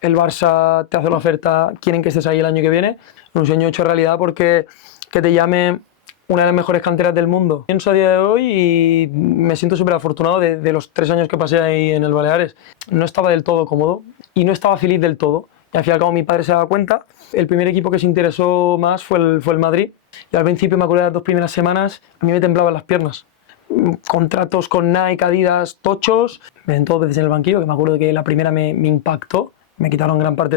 el Barça te hace una oferta, quieren que estés ahí el año que viene, un sueño hecho realidad porque que te llame una de las mejores canteras del mundo. Pienso a día de hoy y me siento súper afortunado de los 3 años que pasé ahí en el Baleares. No estaba del todo cómodo y no estaba feliz del todo. Y al fin y al cabo mi padre se daba cuenta. El primer equipo que se interesó más fue el Madrid. Y al principio, me acuerdo de las 2 primeras semanas, a mí me temblaban las piernas. Contratos con Nike, Adidas, tochos. Me ven 2 veces en el banquillo, que me acuerdo que la primera me impactó. Me quitaron gran parte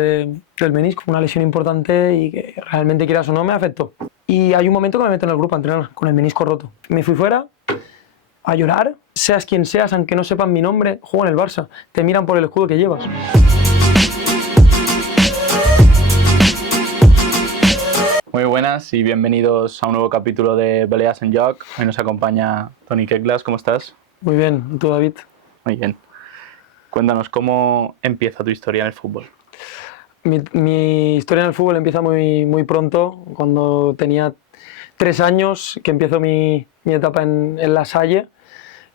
del menisco, una lesión importante y que realmente, quieras o no, me afectó. Y hay un momento que me meto en el grupo a entrenar con el menisco roto. Me fui fuera a llorar, seas quien seas, aunque no sepan mi nombre, juego en el Barça. Te miran por el escudo que llevas. Muy buenas y bienvenidos a un nuevo capítulo de Baleas en Joc. Hoy nos acompaña Toni Queclas. ¿Cómo estás? Muy bien, ¿y tú, David? Muy bien. Cuéntanos, ¿cómo empieza tu historia en el fútbol? Mi historia en el fútbol empieza muy pronto, cuando tenía 3 años, que empiezo mi etapa en La Salle,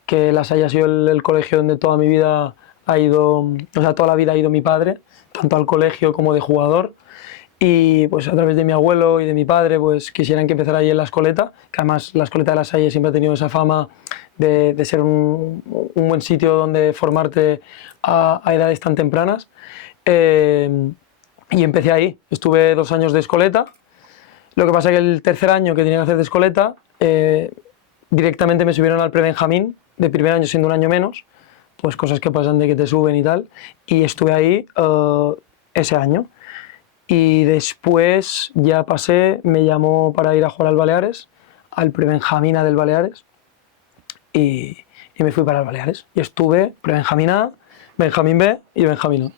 que La Salle ha sido el colegio donde toda mi vida ha ido, o sea, toda la vida ha ido mi padre, tanto al colegio como de jugador. Y pues a través de mi abuelo y de mi padre, pues quisieran que empezara ahí en la escoleta, que además la escoleta de La Salle siempre ha tenido esa fama de ser un buen sitio donde formarte a edades tan tempranas. Y empecé ahí, estuve 2 años de escoleta. Lo que pasa es que el tercer año que tenía que hacer de escoleta, directamente me subieron al prebenjamín, de primer año siendo un año menos, pues cosas que pasan de que te suben y tal, y estuve ahí ese año. Y después ya pasé, me llamó para ir a jugar al Baleares, al prebenjamín A del Baleares, y me fui para el Baleares. Y estuve prebenjamín A, Benjamín B y Benjamín A.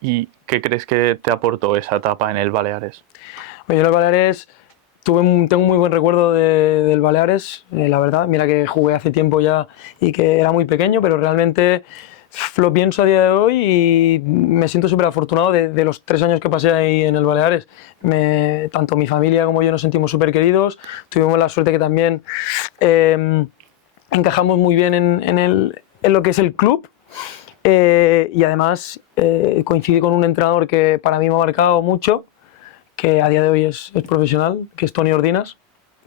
¿Y qué crees que te aportó esa etapa en el Baleares? Yo en el Baleares tengo un muy buen recuerdo del Baleares, la verdad. Mira que jugué hace tiempo ya y que era muy pequeño, pero realmente lo pienso a día de hoy y me siento súper afortunado de los 3 años que pasé ahí en el Baleares. Tanto mi familia como yo nos sentimos súper queridos. Tuvimos la suerte que también encajamos muy bien en lo que es el club. Y además coincidí con un entrenador que para mí me ha marcado mucho, que a día de hoy es profesional, que es Toni Ordinas,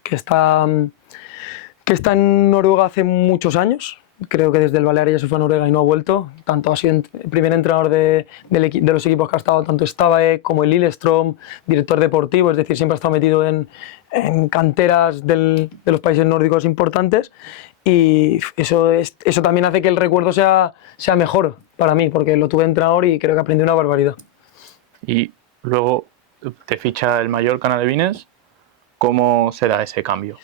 que está en Noruega hace muchos años. Creo que desde el Baleares ya se fue a Noruega y no ha vuelto. Tanto ha sido el primer entrenador de los equipos que ha estado, tanto Stavae como el Lillestrøm, director deportivo, es decir, siempre ha estado metido en canteras de los países nórdicos importantes. Y eso también hace que el recuerdo sea mejor para mí, porque lo tuve entrenador y creo que aprendí una barbaridad. Y luego te ficha el Mallorca en Alevines. ¿Cómo se da ese cambio?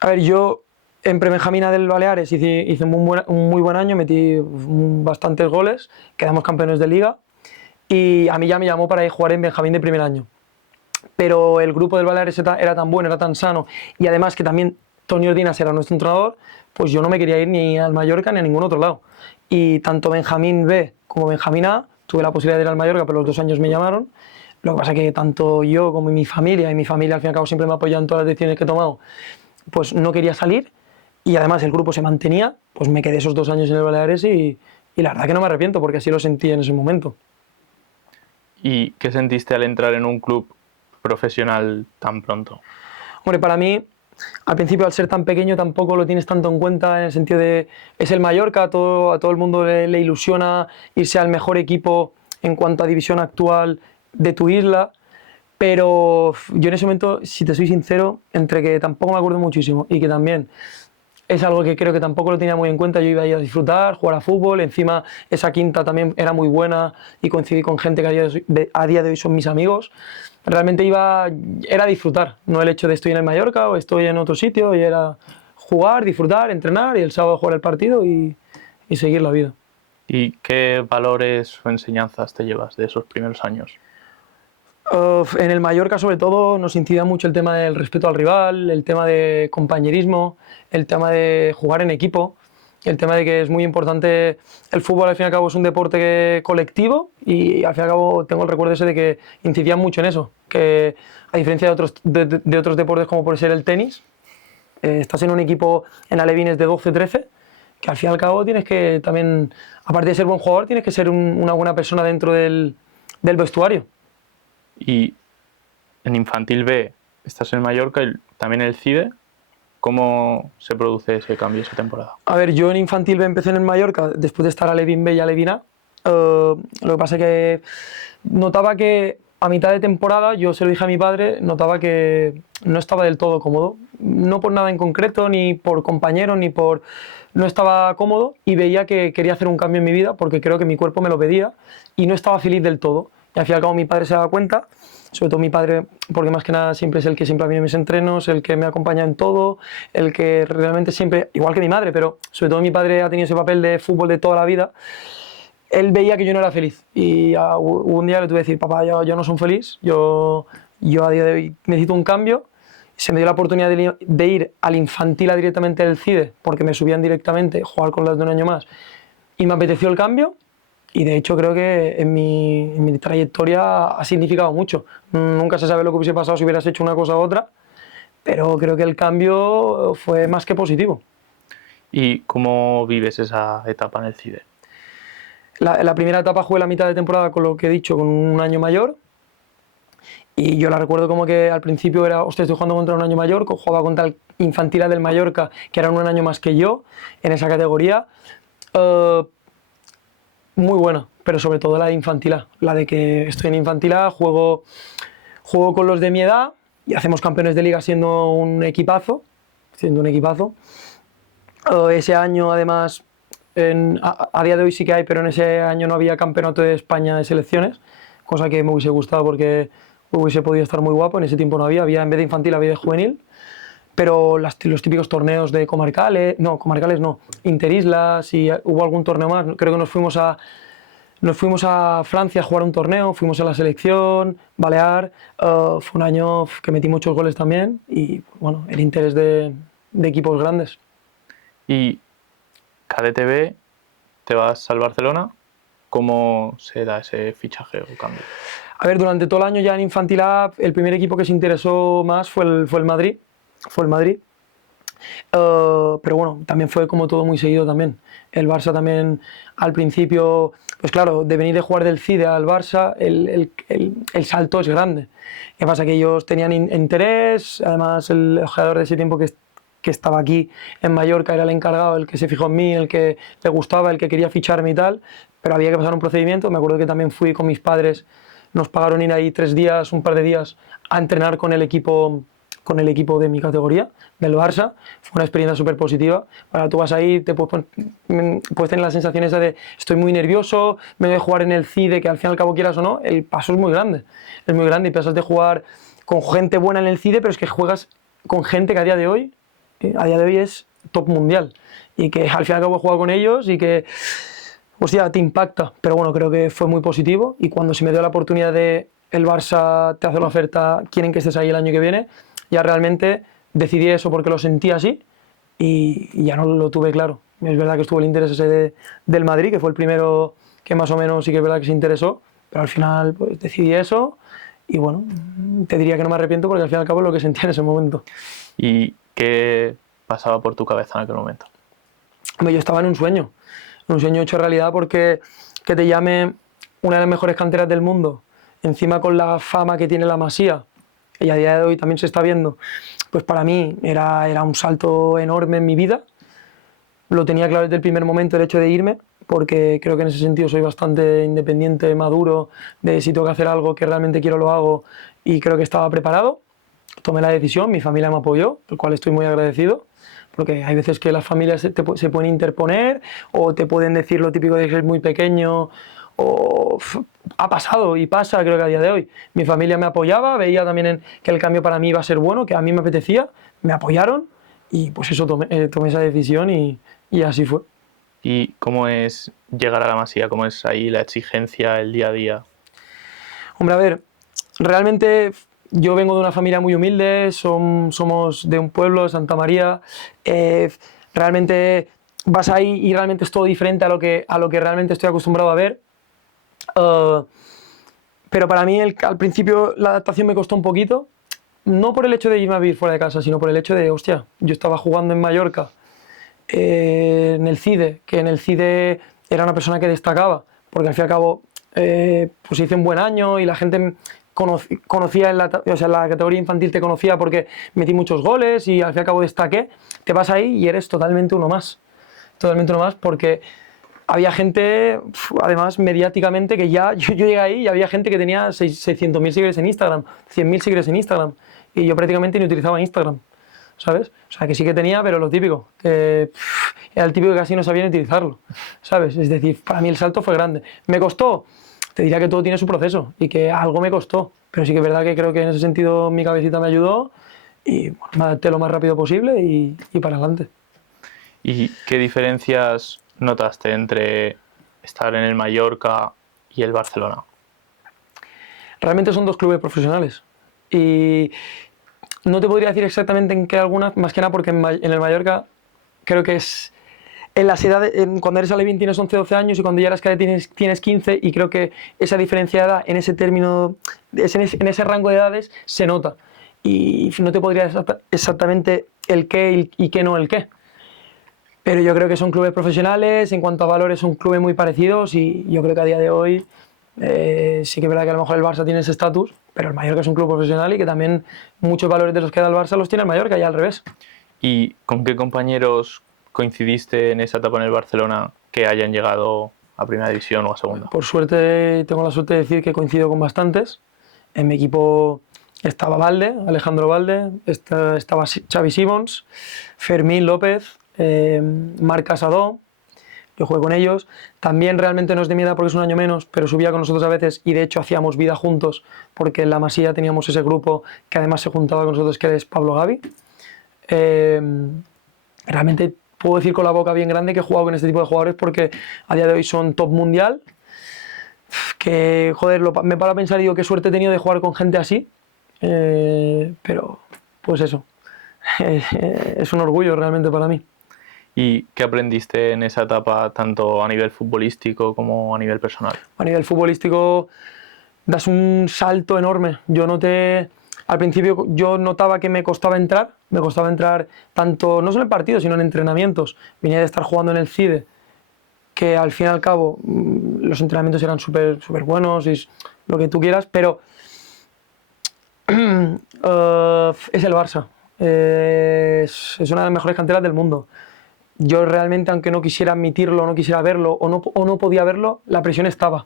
A ver, yo en prebenjamín A del Baleares hice un muy buen año, metí bastantes goles, quedamos campeones de liga y a mí ya me llamó para ir a jugar en Benjamín de primer año. Pero el grupo del Baleares era tan bueno, era tan sano, y además que también Toni Ordinas era nuestro entrenador, pues yo no me quería ir ni al Mallorca ni a ningún otro lado. Y tanto Benjamín B como Benjamín A tuve la posibilidad de ir al Mallorca, pero los 2 años me llamaron. Lo que pasa es que tanto yo como mi familia, y mi familia al fin y al cabo siempre me ha apoyado en todas las decisiones que he tomado, pues no quería salir, y además el grupo se mantenía, pues me quedé esos 2 años en el Baleares y la verdad que no me arrepiento, porque así lo sentí en ese momento. ¿Y qué sentiste al entrar en un club profesional tan pronto? Hombre, para mí, al principio, al ser tan pequeño, tampoco lo tienes tanto en cuenta, en el sentido de, es el Mallorca, a todo el mundo le ilusiona irse al mejor equipo en cuanto a división actual de tu isla, pero yo en ese momento, si te soy sincero, entre que tampoco me acuerdo muchísimo y que también es algo que creo que tampoco lo tenía muy en cuenta, yo iba a ir a disfrutar, jugar a fútbol, encima esa quinta también era muy buena y coincidí con gente que a día de hoy son mis amigos. Realmente era disfrutar, no el hecho de estoy en el Mallorca o estoy en otro sitio, y era jugar, disfrutar, entrenar y el sábado jugar el partido y seguir la vida. ¿Y qué valores o enseñanzas te llevas de esos primeros años? En el Mallorca, sobre todo, nos incide mucho el tema del respeto al rival, el tema de compañerismo, el tema de jugar en equipo, el tema de que es muy importante. El fútbol, al fin y al cabo, es un deporte colectivo, y al fin y al cabo tengo el recuerdo ese de que incidían mucho en eso, que a diferencia de otros deportes como puede ser el tenis, estás en un equipo en alevines de 12-13, que al fin y al cabo tienes que también, aparte de ser buen jugador, tienes que ser una buena persona dentro del del vestuario. Y en Infantil B estás en Mallorca y también en el CIDE. ¿Cómo se produce ese cambio esa temporada? A ver, yo en Infantil B empecé en el Mallorca después de estar a Levin B y a Levin A. Lo que pasa es que notaba que a mitad de temporada, yo se lo dije a mi padre, notaba que no estaba del todo cómodo. No por nada en concreto, ni por compañero, ni por... No estaba cómodo y veía que quería hacer un cambio en mi vida porque creo que mi cuerpo me lo pedía y no estaba feliz del todo. Y al fin y al cabo mi padre se daba cuenta, sobre todo mi padre, porque más que nada siempre es el que siempre ha venido a mis entrenos, el que me ha acompañado en todo, el que realmente siempre, igual que mi madre, pero sobre todo mi padre ha tenido ese papel de fútbol de toda la vida. Él veía que yo no era feliz y un día le tuve que decir, papá, yo no soy feliz, yo a día de hoy necesito un cambio. Se me dio la oportunidad de ir al Infantil directamente del CIDE, porque me subían directamente, jugar con los de un año más, y me apeteció el cambio. Y de hecho creo que en mi trayectoria ha significado mucho. Nunca se sabe lo que hubiese pasado si hubieras hecho una cosa u otra, pero creo que el cambio fue más que positivo. ¿Y cómo vives esa etapa en el CIDE? La primera etapa jugué la mitad de temporada con lo que he dicho, con un año mayor. Y yo la recuerdo como que al principio era, hostia, estoy jugando contra un año mayor, jugaba contra el Infantil A del Mallorca, que eran un año más que yo en esa categoría. Muy buena, pero sobre todo la de Infantil A, la de que estoy en Infantil A, juego con los de mi edad y hacemos campeones de liga siendo un equipazo. Ese año además, a día de hoy sí que hay, pero en ese año no había campeonato de España de selecciones, cosa que me hubiese gustado porque hubiese podido estar muy guapo. En ese tiempo no había en vez de infantil había de juvenil, pero los típicos torneos de comarcales no, interislas, y hubo algún torneo más. Creo que nos fuimos a Francia a jugar un torneo, fuimos a la selección balear. Fue un año que metí muchos goles también y bueno, el interés de equipos grandes. Y KDTV, te vas al Barcelona, ¿cómo se da ese fichaje o cambio? A ver, durante todo el año ya en Infantil A, el primer equipo que se interesó más fue el Madrid. Pero bueno, también fue como todo muy seguido también. El Barça también al principio, pues claro, de venir de jugar del CIDE al Barça, el salto es grande. ¿Qué pasa? Que ellos tenían interés, además el jugador de ese tiempo que estaba aquí en Mallorca era el encargado, el que se fijó en mí, el que le gustaba, el que quería ficharme y tal, pero había que pasar un procedimiento. Me acuerdo que también fui con mis padres, nos pagaron ir ahí un par de días a entrenar con el equipo de mi categoría, del Barça. Fue una experiencia súper positiva. Ahora tú vas ahí, puedes tener la sensación esa de estoy muy nervioso, me voy a jugar en el CIDE, que al fin y al cabo quieras o no, el paso es muy grande y pasas de jugar con gente buena en el CIDE, pero es que juegas con gente que a día de hoy es top mundial y que al fin y al cabo he jugado con ellos y que hostia, te impacta. Pero bueno, creo que fue muy positivo y cuando se me dio la oportunidad de el Barça te hace una oferta, quieren que estés ahí el año que viene, ya realmente decidí eso porque lo sentí así y ya no lo tuve claro. Es verdad que estuvo el interés ese del Madrid, que fue el primero que más o menos sí que es verdad que se interesó, pero al final pues decidí eso y bueno, te diría que no me arrepiento porque al fin y al cabo es lo que sentía en ese momento. ¿Y qué pasaba por tu cabeza en aquel momento? Yo estaba en un sueño hecho realidad, porque que te llame una de las mejores canteras del mundo, encima con la fama que tiene la Masía, y a día de hoy también se está viendo, pues para mí era un salto enorme en mi vida. Lo tenía claro desde el primer momento el hecho de irme, porque creo que en ese sentido soy bastante independiente, maduro, de si tengo que hacer algo que realmente quiero lo hago, y creo que estaba preparado. Tomé la decisión, mi familia me apoyó, por lo cual estoy muy agradecido, porque hay veces que las familias se pueden interponer o te pueden decir lo típico de que eres muy pequeño, o ha pasado y pasa, creo que a día de hoy. Mi familia me apoyaba, veía también que el cambio para mí iba a ser bueno, que a mí me apetecía, me apoyaron y pues eso tomé esa decisión y así fue. ¿Y cómo es llegar a la Masía? ¿Cómo es ahí la exigencia, el día a día? Hombre, a ver, realmente yo vengo de una familia muy humilde, somos de un pueblo, de Santa María. Realmente vas ahí y realmente es todo diferente a lo que realmente estoy acostumbrado a ver. Pero para mí al principio la adaptación me costó un poquito, no por el hecho de irme a vivir fuera de casa, sino por el hecho de, hostia, yo estaba jugando en Mallorca, en el CIDE, que en el CIDE era una persona que destacaba, porque al fin y al cabo pues hice un buen año y la gente conocía en la categoría infantil, te conocía porque metí muchos goles y al fin y al cabo destaqué, te vas ahí y eres totalmente uno más. Totalmente uno más porque había gente, además mediáticamente, que ya yo llegué ahí y había gente que tenía 600.000 seguidores en Instagram, 100.000 seguidores en Instagram y yo prácticamente ni utilizaba Instagram, ¿sabes? O sea, que sí que tenía, pero lo típico, que era el típico que casi no sabía ni utilizarlo, ¿sabes? Es decir, para mí el salto fue grande. ¿Me costó? Te diría que todo tiene su proceso y que algo me costó, pero sí que es verdad que creo que en ese sentido mi cabecita me ayudó y bueno, me adapté lo más rápido posible y para adelante. ¿Y qué diferencias notaste entre estar en el Mallorca y el Barcelona? Realmente son dos clubes profesionales y no te podría decir exactamente en qué algunas, más que nada porque en el Mallorca creo que es en las edades, cuando eres alevín tienes 11, 12 años y cuando ya eres cadete tienes 15 y creo que esa diferencia de edad en ese término, en ese rango de edades se nota y no te podría exactamente el qué y qué no el qué. Pero yo creo que son clubes profesionales, en cuanto a valores son clubes muy parecidos y yo creo que a día de hoy sí que es verdad que a lo mejor el Barça tiene ese estatus, pero el Mallorca es un club profesional y que también muchos valores de los que da el Barça los tiene el Mallorca y al revés. ¿Y con qué compañeros coincidiste en esa etapa en el Barcelona que hayan llegado a Primera División o a Segunda? Por suerte, tengo la suerte de decir que coincido con bastantes. En mi equipo estaba Valde, Alejandro Valde, estaba Xavi Simons, Fermín López, Marc Casadó. Yo jugué con ellos. También realmente no es de mi edad porque es un año menos, pero subía con nosotros a veces y de hecho hacíamos vida juntos porque en la Masía teníamos ese grupo que además se juntaba con nosotros, que es Pablo Gavi. Realmente puedo decir con la boca bien grande que he jugado con este tipo de jugadores porque a día de hoy son top mundial. Que, joder, me paro a pensar y digo qué suerte he tenido de jugar con gente así. Pero, pues eso. Es un orgullo realmente para mí. ¿Y qué aprendiste en esa etapa, tanto a nivel futbolístico como a nivel personal? A nivel futbolístico das un salto enorme. Al principio yo notaba que me costaba entrar tanto, no solo en partidos, sino en entrenamientos. Venía de estar jugando en el CIDE, que al fin y al cabo los entrenamientos eran súper buenos y lo que tú quieras, pero es el Barça. Es una de las mejores canteras del mundo. Yo realmente, aunque no quisiera admitirlo, no quisiera verlo o no podía verlo, la presión estaba.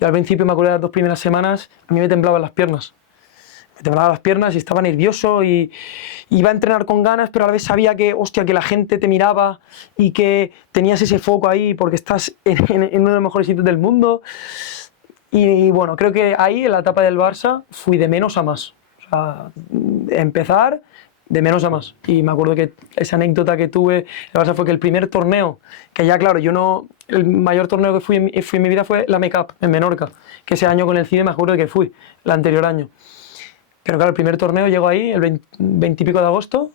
Y al principio me acuerdo de las 2 primeras semanas, a mí me temblaban las piernas. Me temblaban las piernas y estaba nervioso y iba a entrenar con ganas, pero a la vez sabía que, hostia, que la gente te miraba y que tenías ese foco ahí porque estás en uno de los mejores sitios del mundo. Y bueno, creo que ahí, en la etapa del Barça, fui de menos a más. O sea, empezar de menos a más. Y me acuerdo que esa anécdota que tuve, el Barça fue que el primer torneo, que ya claro, el mayor torneo que fui en mi vida fue la Make-up en Menorca, que ese año con el CIDE me acuerdo de que fui, el anterior año. Pero claro, el primer torneo llego ahí, el 20 y pico de agosto,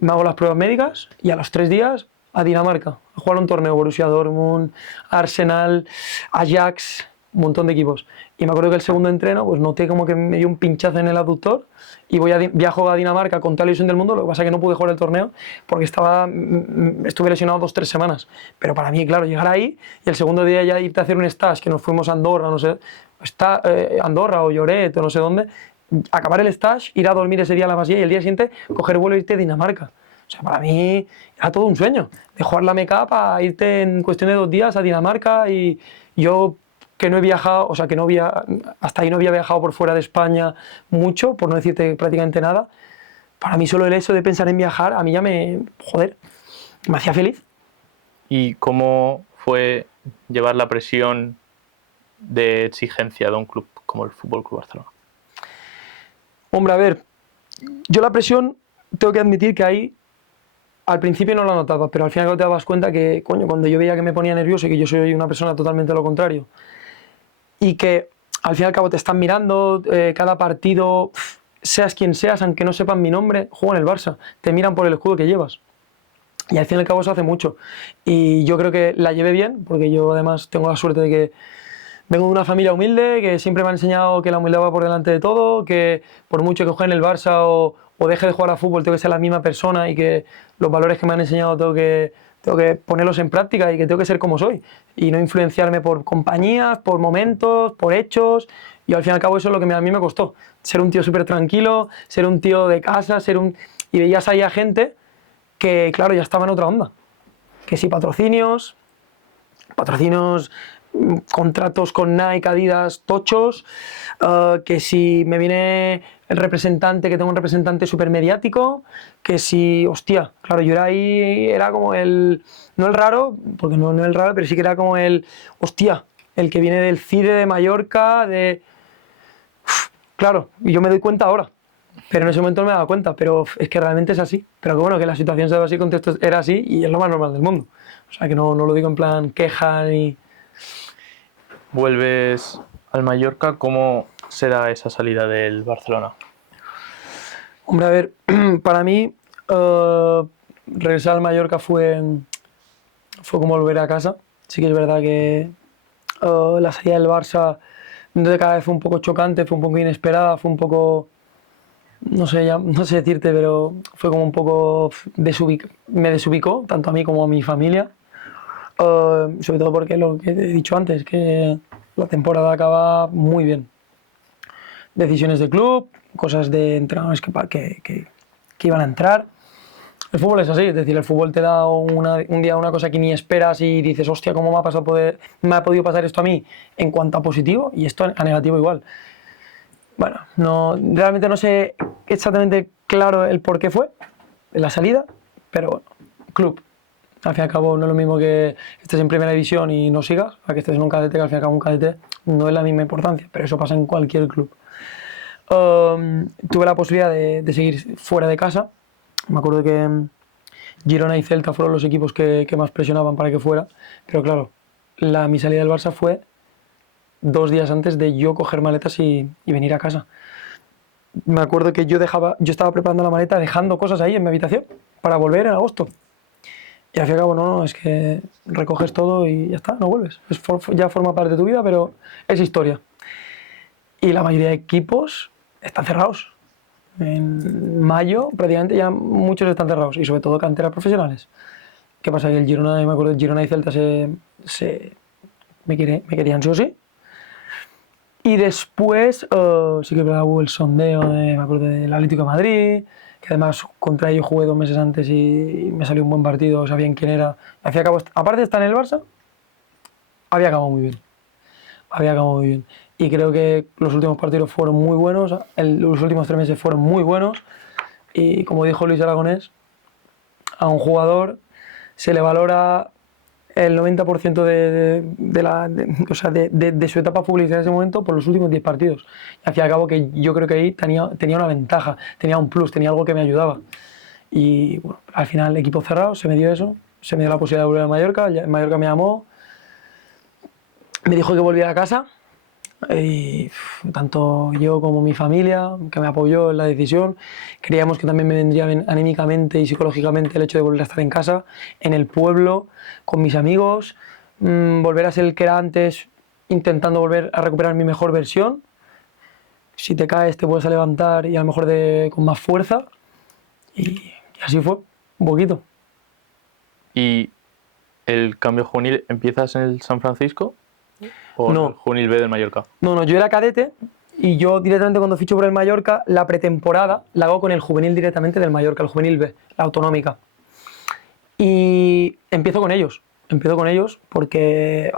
me hago las pruebas médicas y a los 3 días a Dinamarca, a jugar un torneo, Borussia Dortmund, Arsenal, Ajax, un montón de equipos. Y me acuerdo que el segundo entreno, pues noté como que me dio un pinchazo en el abductor y viajo a Dinamarca con toda la ilusión del mundo. Lo que pasa es que no pude jugar el torneo porque estuve lesionado 2-3 semanas. Pero para mí, claro, llegar ahí y el segundo día ya irte a hacer un stage, que nos fuimos a Andorra, no sé, Andorra o Lloret o no sé dónde, acabar el stage, ir a dormir ese día a la Masía y el día siguiente coger vuelo e irte a Dinamarca. O sea, para mí era todo un sueño, de jugar la Make-up a irte en cuestión de 2 días a Dinamarca y yo que no he viajado, o sea, que hasta ahí no había viajado por fuera de España mucho, por no decirte prácticamente nada, para mí solo el hecho de pensar en viajar, a mí ya me hacía feliz. ¿Y cómo fue llevar la presión de exigencia de un club como el Fútbol Club Barcelona? Hombre, a ver, yo la presión, tengo que admitir que ahí al principio no la notaba, pero al final te dabas cuenta que, coño, cuando yo veía que me ponía nervioso y que yo soy una persona totalmente lo contrario, y que al fin y al cabo te están mirando, cada partido, seas quien seas, aunque no sepan mi nombre, juego en el Barça, te miran por el escudo que llevas. Y al fin y al cabo eso hace mucho. Y yo creo que la llevé bien, porque yo además tengo la suerte de que vengo de una familia humilde, que siempre me ha enseñado que la humildad va por delante de todo, que por mucho que juegue en el Barça o deje de jugar a fútbol, tengo que ser la misma persona y que los valores que me han enseñado tengo que tengo que ponerlos en práctica y que tengo que ser como soy y no influenciarme por compañías, por momentos, por hechos. Y al fin y al cabo eso es lo que a mí me costó, ser un tío súper tranquilo, ser un tío de casa, y veías ahí a gente que, claro, ya estaba en otra onda. Que si patrocinios, contratos con Nike, Adidas, tochos, que si me viene el representante, que tengo un representante súper mediático, que si, hostia, claro, yo era ahí, era como no el raro, porque no el raro, pero sí que era como hostia, el que viene del CIDE de Mallorca, claro, y yo me doy cuenta ahora. Pero en ese momento no me daba cuenta, pero es que realmente es así. Pero que bueno, que la situación se daba así, el contexto era así y es lo más normal del mundo. O sea, que no lo digo en plan queja ni... Vuelves al Mallorca, ¿cómo se da esa salida del Barcelona? Hombre, a ver, para mí regresar al Mallorca fue como volver a casa. Sí que es verdad que la salida del Barça de cada vez fue un poco chocante, fue un poco inesperada, fue un poco... No sé, no sé decirte, pero fue como un poco me desubicó, tanto a mí como a mi familia. Sobre todo porque lo que he dicho antes, que la temporada acaba muy bien. Decisiones de club, cosas de entrenadores que iban a entrar. El fútbol es así, es decir, el fútbol te da un día una cosa que ni esperas y dices, hostia, ¿cómo me ha podido pasar esto a mí en cuanto a positivo? Y esto a negativo igual. Bueno, realmente no sé exactamente claro el por qué fue la salida, pero bueno, club. Al fin y al cabo no es lo mismo que estés en primera división y no sigas, a que estés en un cadete, que al fin y al cabo un cadete no es la misma importancia, pero eso pasa en cualquier club. Tuve la posibilidad de seguir fuera de casa. Me acuerdo que Girona y Celta fueron los equipos que más presionaban para que fuera, pero claro, mi salida del Barça fue 2 días antes de yo coger maletas y venir a casa. Me acuerdo que yo estaba preparando la maleta dejando cosas ahí en mi habitación para volver en agosto. Y al fin y al cabo, no, es que recoges todo y ya está, no vuelves. Ya forma parte de tu vida, pero es historia. Y la mayoría de equipos están cerrados. En mayo prácticamente ya muchos están cerrados y sobre todo canteras profesionales. ¿Qué pasa? Que el Girona, me acuerdo, el Girona y Celta me querían sí o sí. Y después sí que hubo el sondeo me acuerdo del Atlético de Madrid, que además contra ellos jugué 2 meses antes y me salió un buen partido, sabían quién era. Al fin y al cabo, aparte de estar en el Barça, había acabado muy bien. Había acabado muy bien. Y creo que los últimos partidos fueron muy buenos, los últimos 3 meses fueron muy buenos. Y como dijo Luis Aragonés, a un jugador se le valora el 90% de su etapa futbolística en ese momento por los últimos 10 partidos. Y al fin y al cabo que yo creo que ahí tenía una ventaja, tenía un plus, tenía algo que me ayudaba. Y bueno, al final el equipo cerrado, se me dio eso, se me dio la posibilidad de volver a Mallorca, el Mallorca me llamó, me dijo que volviera a casa y tanto yo como mi familia, que me apoyó en la decisión, creíamos que también me vendría bien anímicamente y psicológicamente el hecho de volver a estar en casa, en el pueblo, con mis amigos, volver a ser el que era antes, intentando volver a recuperar mi mejor versión. Si te caes te vuelves a levantar y a lo mejor con más fuerza. Y así fue, un poquito. ¿Y el cambio juvenil empiezas en el San Francisco o No. en el juvenil B del Mallorca? No, yo era cadete y yo directamente cuando ficho por el Mallorca, la pretemporada la hago con el juvenil directamente del Mallorca, el juvenil B, la autonómica. Y empiezo con ellos porque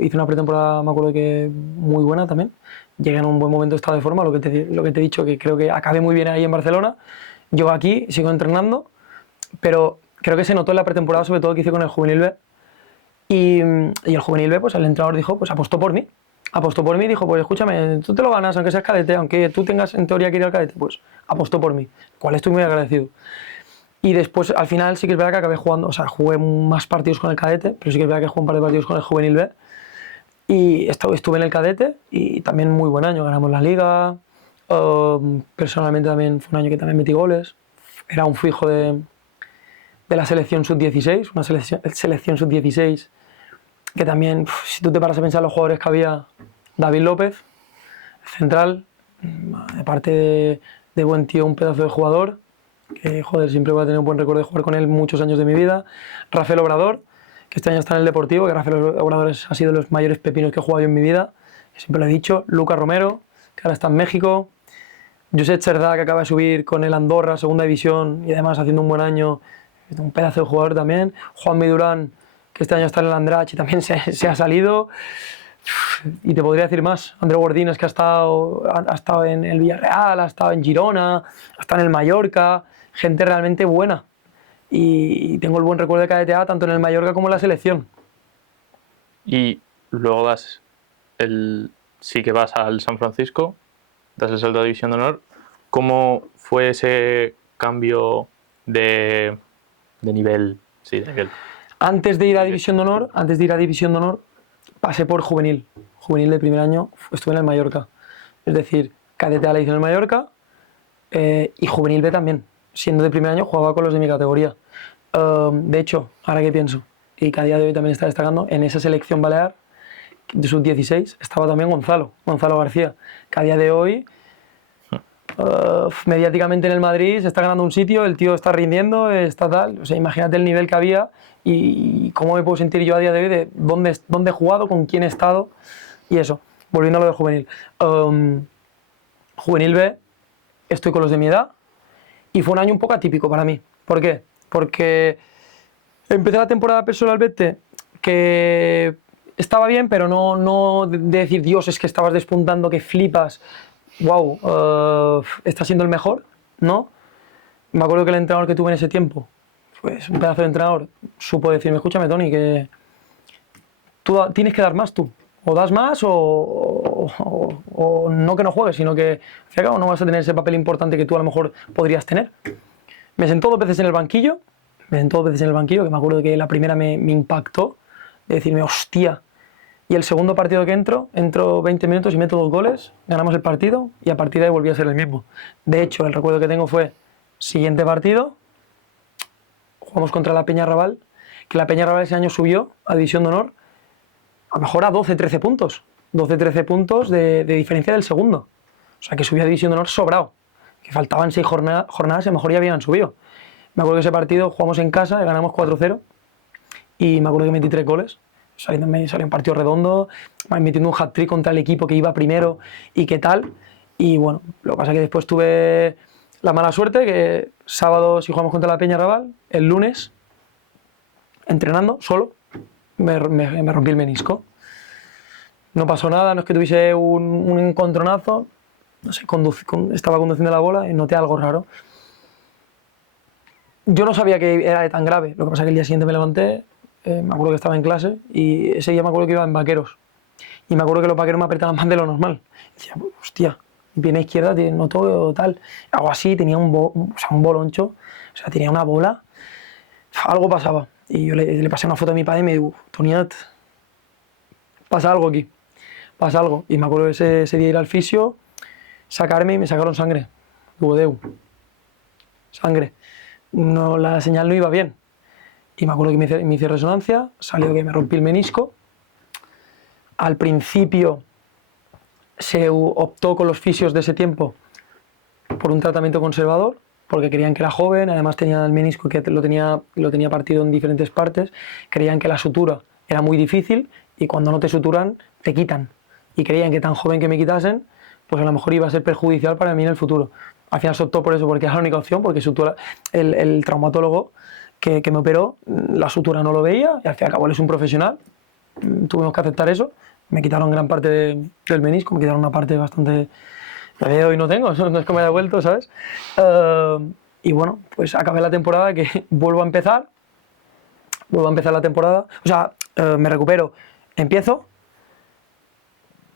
hice una pretemporada, me acuerdo que muy buena también. Llegué en un buen momento de estado de forma, lo que te he dicho, que creo que acabé muy bien ahí en Barcelona. Yo aquí sigo entrenando, pero creo que se notó en la pretemporada, sobre todo que hice con el juvenil B. Y el juvenil B, pues el entrenador dijo, pues apostó por mí. Apostó por mí y dijo, pues escúchame, tú te lo ganas, aunque seas cadete, aunque tú tengas en teoría que ir al cadete, pues apostó por mí, cual estoy muy agradecido. Y después, al final, sí que es verdad que acabé jugando, o sea, jugué más partidos con el cadete, pero sí que es verdad que jugué un par de partidos con el juvenil B. Y estuve en el cadete y también muy buen año, ganamos la liga. Personalmente también fue un año que también metí goles. Era un fijo de la selección sub-16, una selección sub-16 que también, si tú te paras a pensar los jugadores que había, David López, central, aparte de buen tío, un pedazo de jugador. que joder, siempre voy a tener un buen recuerdo de jugar con él muchos años de mi vida. Rafael Obrador, que este año está en el Deportivo, que Rafael Obrador ha sido de los mayores pepinos que he jugado yo en mi vida, que siempre lo he dicho. Lucas Romero, que ahora está en México. Josep Cerdá, que acaba de subir con el Andorra, segunda división, y además haciendo un buen año, un pedazo de jugador también. Juan Midurán, que este año está en el Andratx y también se ha salido. Y te podría decir más. Andreu Gordines, que ha estado en el Villarreal, ha estado en Girona, ha estado en el Mallorca. Gente realmente buena. Y tengo el buen recuerdo de KDTA tanto en el Mallorca como en la selección. Y luego sí que vas al San Francisco, das el salto a División de Honor. ¿Cómo fue ese cambio de nivel? Sí, de nivel. Antes de ir a División de Honor, pasé por juvenil. Juvenil de primer año, estuve en el Mallorca. Es decir, KDTA la hice en el Mallorca y juvenil B también. Siendo de primer año, jugaba con los de mi categoría. De hecho, ahora que pienso, y que a día de hoy también está destacando, en esa selección balear de sub-16 estaba también Gonzalo García, que a día de hoy mediáticamente en el Madrid se está ganando un sitio, el tío está rindiendo, está tal. O sea, imagínate el nivel que había y cómo me puedo sentir yo a día de hoy de dónde he jugado, con quién he estado y eso. Volviendo a lo de juvenil. Juvenil B, estoy con los de mi edad y fue un año un poco atípico para mí. ¿Por qué? Porque empecé la temporada personal Albete que estaba bien, pero no de decir, Dios, es que estabas despuntando, que flipas. Wow, está siendo el mejor, ¿no? Me acuerdo que el entrenador que tuve en ese tiempo, pues un pedazo de entrenador, supo decirme, escúchame Toni, que tú tienes que dar más tú, o das más o no que no juegues, sino que al fin y al cabo no vas a tener ese papel importante que tú a lo mejor podrías tener. Me sentó dos veces en el banquillo, que me acuerdo que la primera me impactó, de decirme, hostia. Y el segundo partido que entro 20 minutos y meto 2 goles, ganamos el partido y a partir de ahí volví a ser el mismo. De hecho, el recuerdo que tengo fue, siguiente partido, jugamos contra la Peñarrabal, que la Peñarrabal ese año subió a División de Honor, a lo mejor a 12-13 puntos. 12-13 puntos de diferencia del segundo. O sea, que subió a División de Honor sobrado. Que faltaban 6 jornadas y a lo mejor ya habían subido. Me acuerdo que ese partido jugamos en casa y ganamos 4-0 y me acuerdo que metí 3 goles. Salió un partido redondo, metiendo un hat-trick contra el equipo que iba primero y qué tal. Y bueno, lo que pasa es que después tuve la mala suerte que sábado, si jugamos contra la Peñarrabal, el lunes, entrenando solo, me rompí el menisco. No pasó nada, no es que tuviese un encontronazo, no sé, estaba conduciendo la bola y noté algo raro. Yo no sabía que era tan grave, lo que pasa es que el día siguiente me levanté, me acuerdo que estaba en clase y ese día me acuerdo que iba en vaqueros. Y me acuerdo que los vaqueros me apretaban más de lo normal. Y decía, hostia, mi pierna izquierda noto tal. Algo así, tenía un boloncho, o sea, tenía una bola. Algo pasaba. Y yo le pasé una foto a mi padre y me dijo, Toniat, pasa algo aquí, pasa algo. Y me acuerdo ese día ir al fisio, sacarme y me sacaron sangre. Duodeu. Sangre. No, la señal no iba bien. Y me acuerdo que me hice resonancia, salió que me rompí el menisco. Al principio se optó con los fisios de ese tiempo por un tratamiento conservador, porque creían que era joven, además tenía el menisco que lo tenía partido en diferentes partes, creían que la sutura era muy difícil y cuando no te suturan, te quitan. Y creían que tan joven que me quitasen, pues a lo mejor iba a ser perjudicial para mí en el futuro. Al final se optó por eso, porque era la única opción, porque el traumatólogo que me operó, la sutura no lo veía y al fin y al cabo él es un profesional, tuvimos que aceptar eso, me quitaron gran parte del menisco, me quitaron una parte bastante... A día de hoy no tengo, no es que me haya vuelto, ¿sabes? Y bueno, pues acabé la temporada que vuelvo a empezar la temporada, o sea, me recupero, empiezo,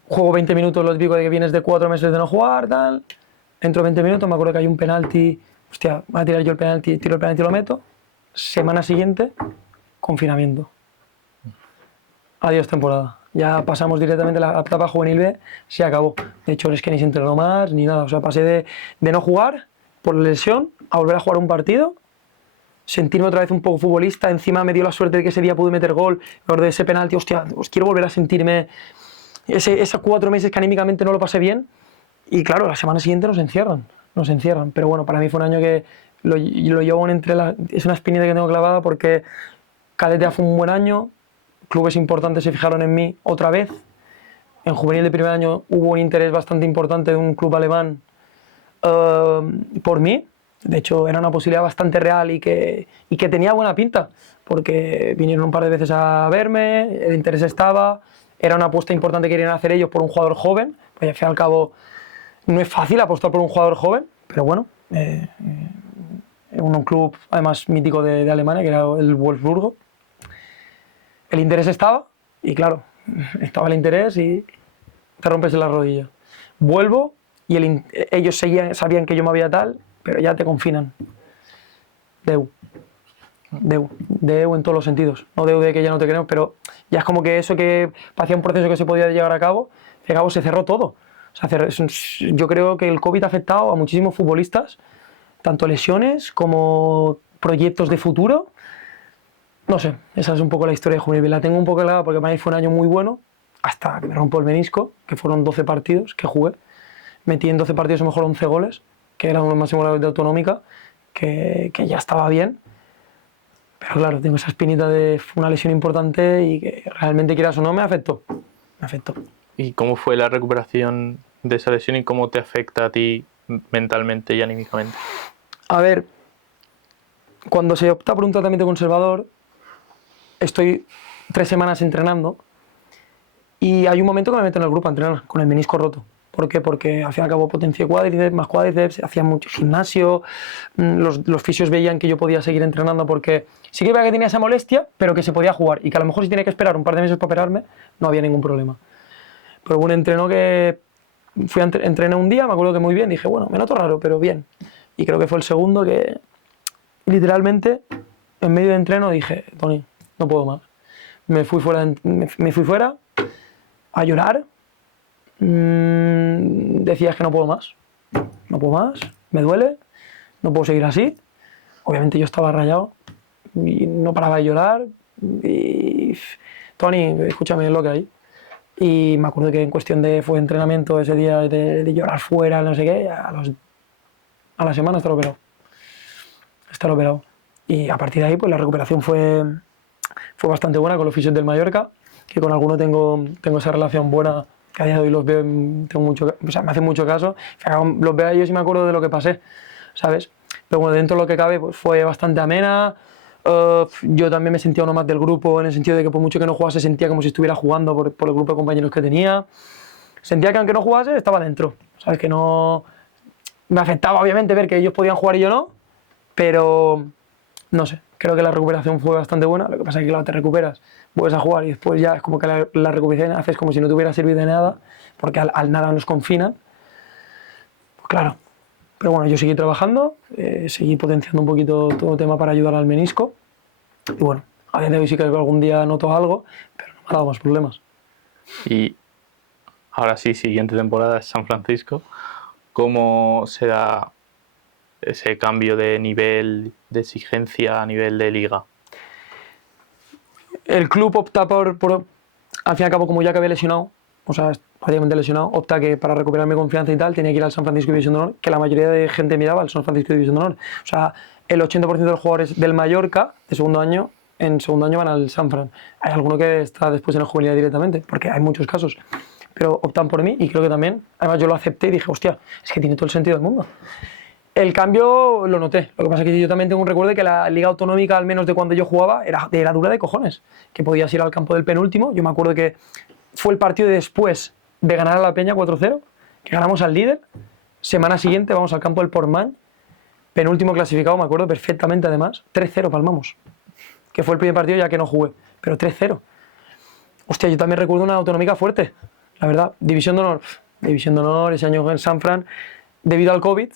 juego 20 minutos, lo típico de que vienes de 4 meses de no jugar, tal, entro 20 minutos, me acuerdo que hay un penalti, hostia, voy a tirar yo el penalti, tiro el penalti y lo meto. Semana siguiente, confinamiento. Adiós temporada. Ya pasamos directamente a la etapa juvenil B, se acabó. De hecho, es que ni se entrenó más, ni nada. O sea, pasé de no jugar por lesión a volver a jugar un partido, sentirme otra vez un poco futbolista. Encima me dio la suerte de que ese día pude meter gol. Lo de ese penalti, hostia, pues quiero volver a sentirme... Esos 4 meses que anímicamente no lo pasé bien. Y claro, la semana siguiente nos encierran. Pero bueno, para mí fue un año que lo llevo es una espinita que tengo clavada porque cadete fue un buen año, clubes importantes se fijaron en mí otra vez. En juvenil de primer año hubo un interés bastante importante de un club alemán por mí. De hecho, era una posibilidad bastante real y que tenía buena pinta, porque vinieron un par de veces a verme, el interés estaba, era una apuesta importante que querían hacer ellos por un jugador joven, pues al fin y al cabo no es fácil apostar por un jugador joven, pero bueno, un club además mítico de Alemania, que era el Wolfsburgo. El interés estaba, y claro, estaba el interés y te rompes la rodilla. Vuelvo y ellos sabían que yo me había tal, pero ya te confinan. Deu en todos los sentidos. No deu de que ya no te queremos, pero ya es como que eso que parecía un proceso que se podía llevar a cabo se cerró todo. O sea, yo creo que el COVID ha afectado a muchísimos futbolistas, tanto lesiones como proyectos de futuro. No sé, esa es un poco la historia de Juvenil. La tengo un poco helada porque para mí fue un año muy bueno, hasta que me rompo el menisco, que fueron 12 partidos que jugué. Metí en 12 partidos a lo mejor 11 goles, que era un máximo de autonómica, que ya estaba bien. Pero claro, tengo esa espinita de una lesión importante y que realmente, quieras o no, me afectó. Me afectó. ¿Y cómo fue la recuperación de esa lesión y cómo te afecta a ti mentalmente y anímicamente? A ver, cuando se opta por un tratamiento conservador, estoy 3 semanas entrenando y hay un momento que me meto en el grupo a entrenar con el menisco roto. ¿Por qué? Porque al fin y al cabo potencié cuádriceps, más cuádriceps, hacía mucho gimnasio, los fisios veían que yo podía seguir entrenando porque sí que veía que tenía esa molestia, pero que se podía jugar y que a lo mejor si tenía que esperar un par de meses para operarme, no había ningún problema. Pero hubo un entreno que entrené un día, me acuerdo que muy bien, dije, bueno, me noto raro, pero bien. Y creo que fue el segundo que literalmente en medio de entreno dije, Toni, no puedo más. Me fui fuera a llorar. Decías que no puedo más, me duele, no puedo seguir así. Obviamente yo estaba rayado y no paraba de llorar y Toni, escúchame, es lo que hay. Y me acuerdo que en cuestión fue entrenamiento ese día de llorar fuera, no sé qué, a la semana estar operado. Y a partir de ahí pues la recuperación fue bastante buena con los fisios del Mallorca, que con algunos tengo esa relación buena, que a día de hoy los veo, me hacen mucho caso, los veo a ellos y me acuerdo de lo que pasé, ¿sabes? Pero bueno, dentro de lo que cabe pues fue bastante amena. Yo también me sentía uno más del grupo, en el sentido de que por mucho que no jugase sentía como si estuviera jugando por el grupo de compañeros que tenía. Sentía que aunque no jugase estaba dentro, ¿sabes? Que no... Me afectaba obviamente ver que ellos podían jugar y yo no, pero no sé, creo que la recuperación fue bastante buena. Lo que pasa es que claro, te recuperas, vuelves a jugar y después ya es como que la recuperación haces como si no te hubiera servido de nada, porque al nada nos confinan. Pues claro, pero bueno, yo seguí trabajando, seguí potenciando un poquito todo el tema para ayudar al menisco. Y bueno, a día de hoy sí que algún día noto algo, pero no me ha dado más problemas. Y ahora sí, siguiente temporada es San Francisco. ¿Cómo se da ese cambio de nivel de exigencia a nivel de liga? El club opta por al fin y al cabo, como ya que había lesionado, o sea, prácticamente lesionado, opta que para recuperar mi confianza y tal, tenía que ir al San Francisco División de Honor, que la mayoría de gente miraba al San Francisco División de Honor. O sea, el 80% de los jugadores del Mallorca, de segundo año, en segundo año van al San Fran. Hay alguno que está después en el juvenil directamente, porque hay muchos casos. Pero optan por mí y creo que también, además yo lo acepté y dije, hostia, es que tiene todo el sentido del mundo. El cambio lo noté, lo que pasa es que yo también tengo un recuerdo de que la liga autonómica, al menos de cuando yo jugaba, era dura de cojones, que podías ir al campo del penúltimo. Yo me acuerdo que fue el partido después de ganar a la Peña 4-0, que ganamos al líder, semana siguiente vamos al campo del Portmany, penúltimo clasificado, me acuerdo perfectamente además, 3-0 palmamos, que fue el primer partido ya que no jugué, pero 3-0. Hostia, yo también recuerdo una autonómica fuerte, la verdad. División de Honor, ese año en San Fran, debido al COVID,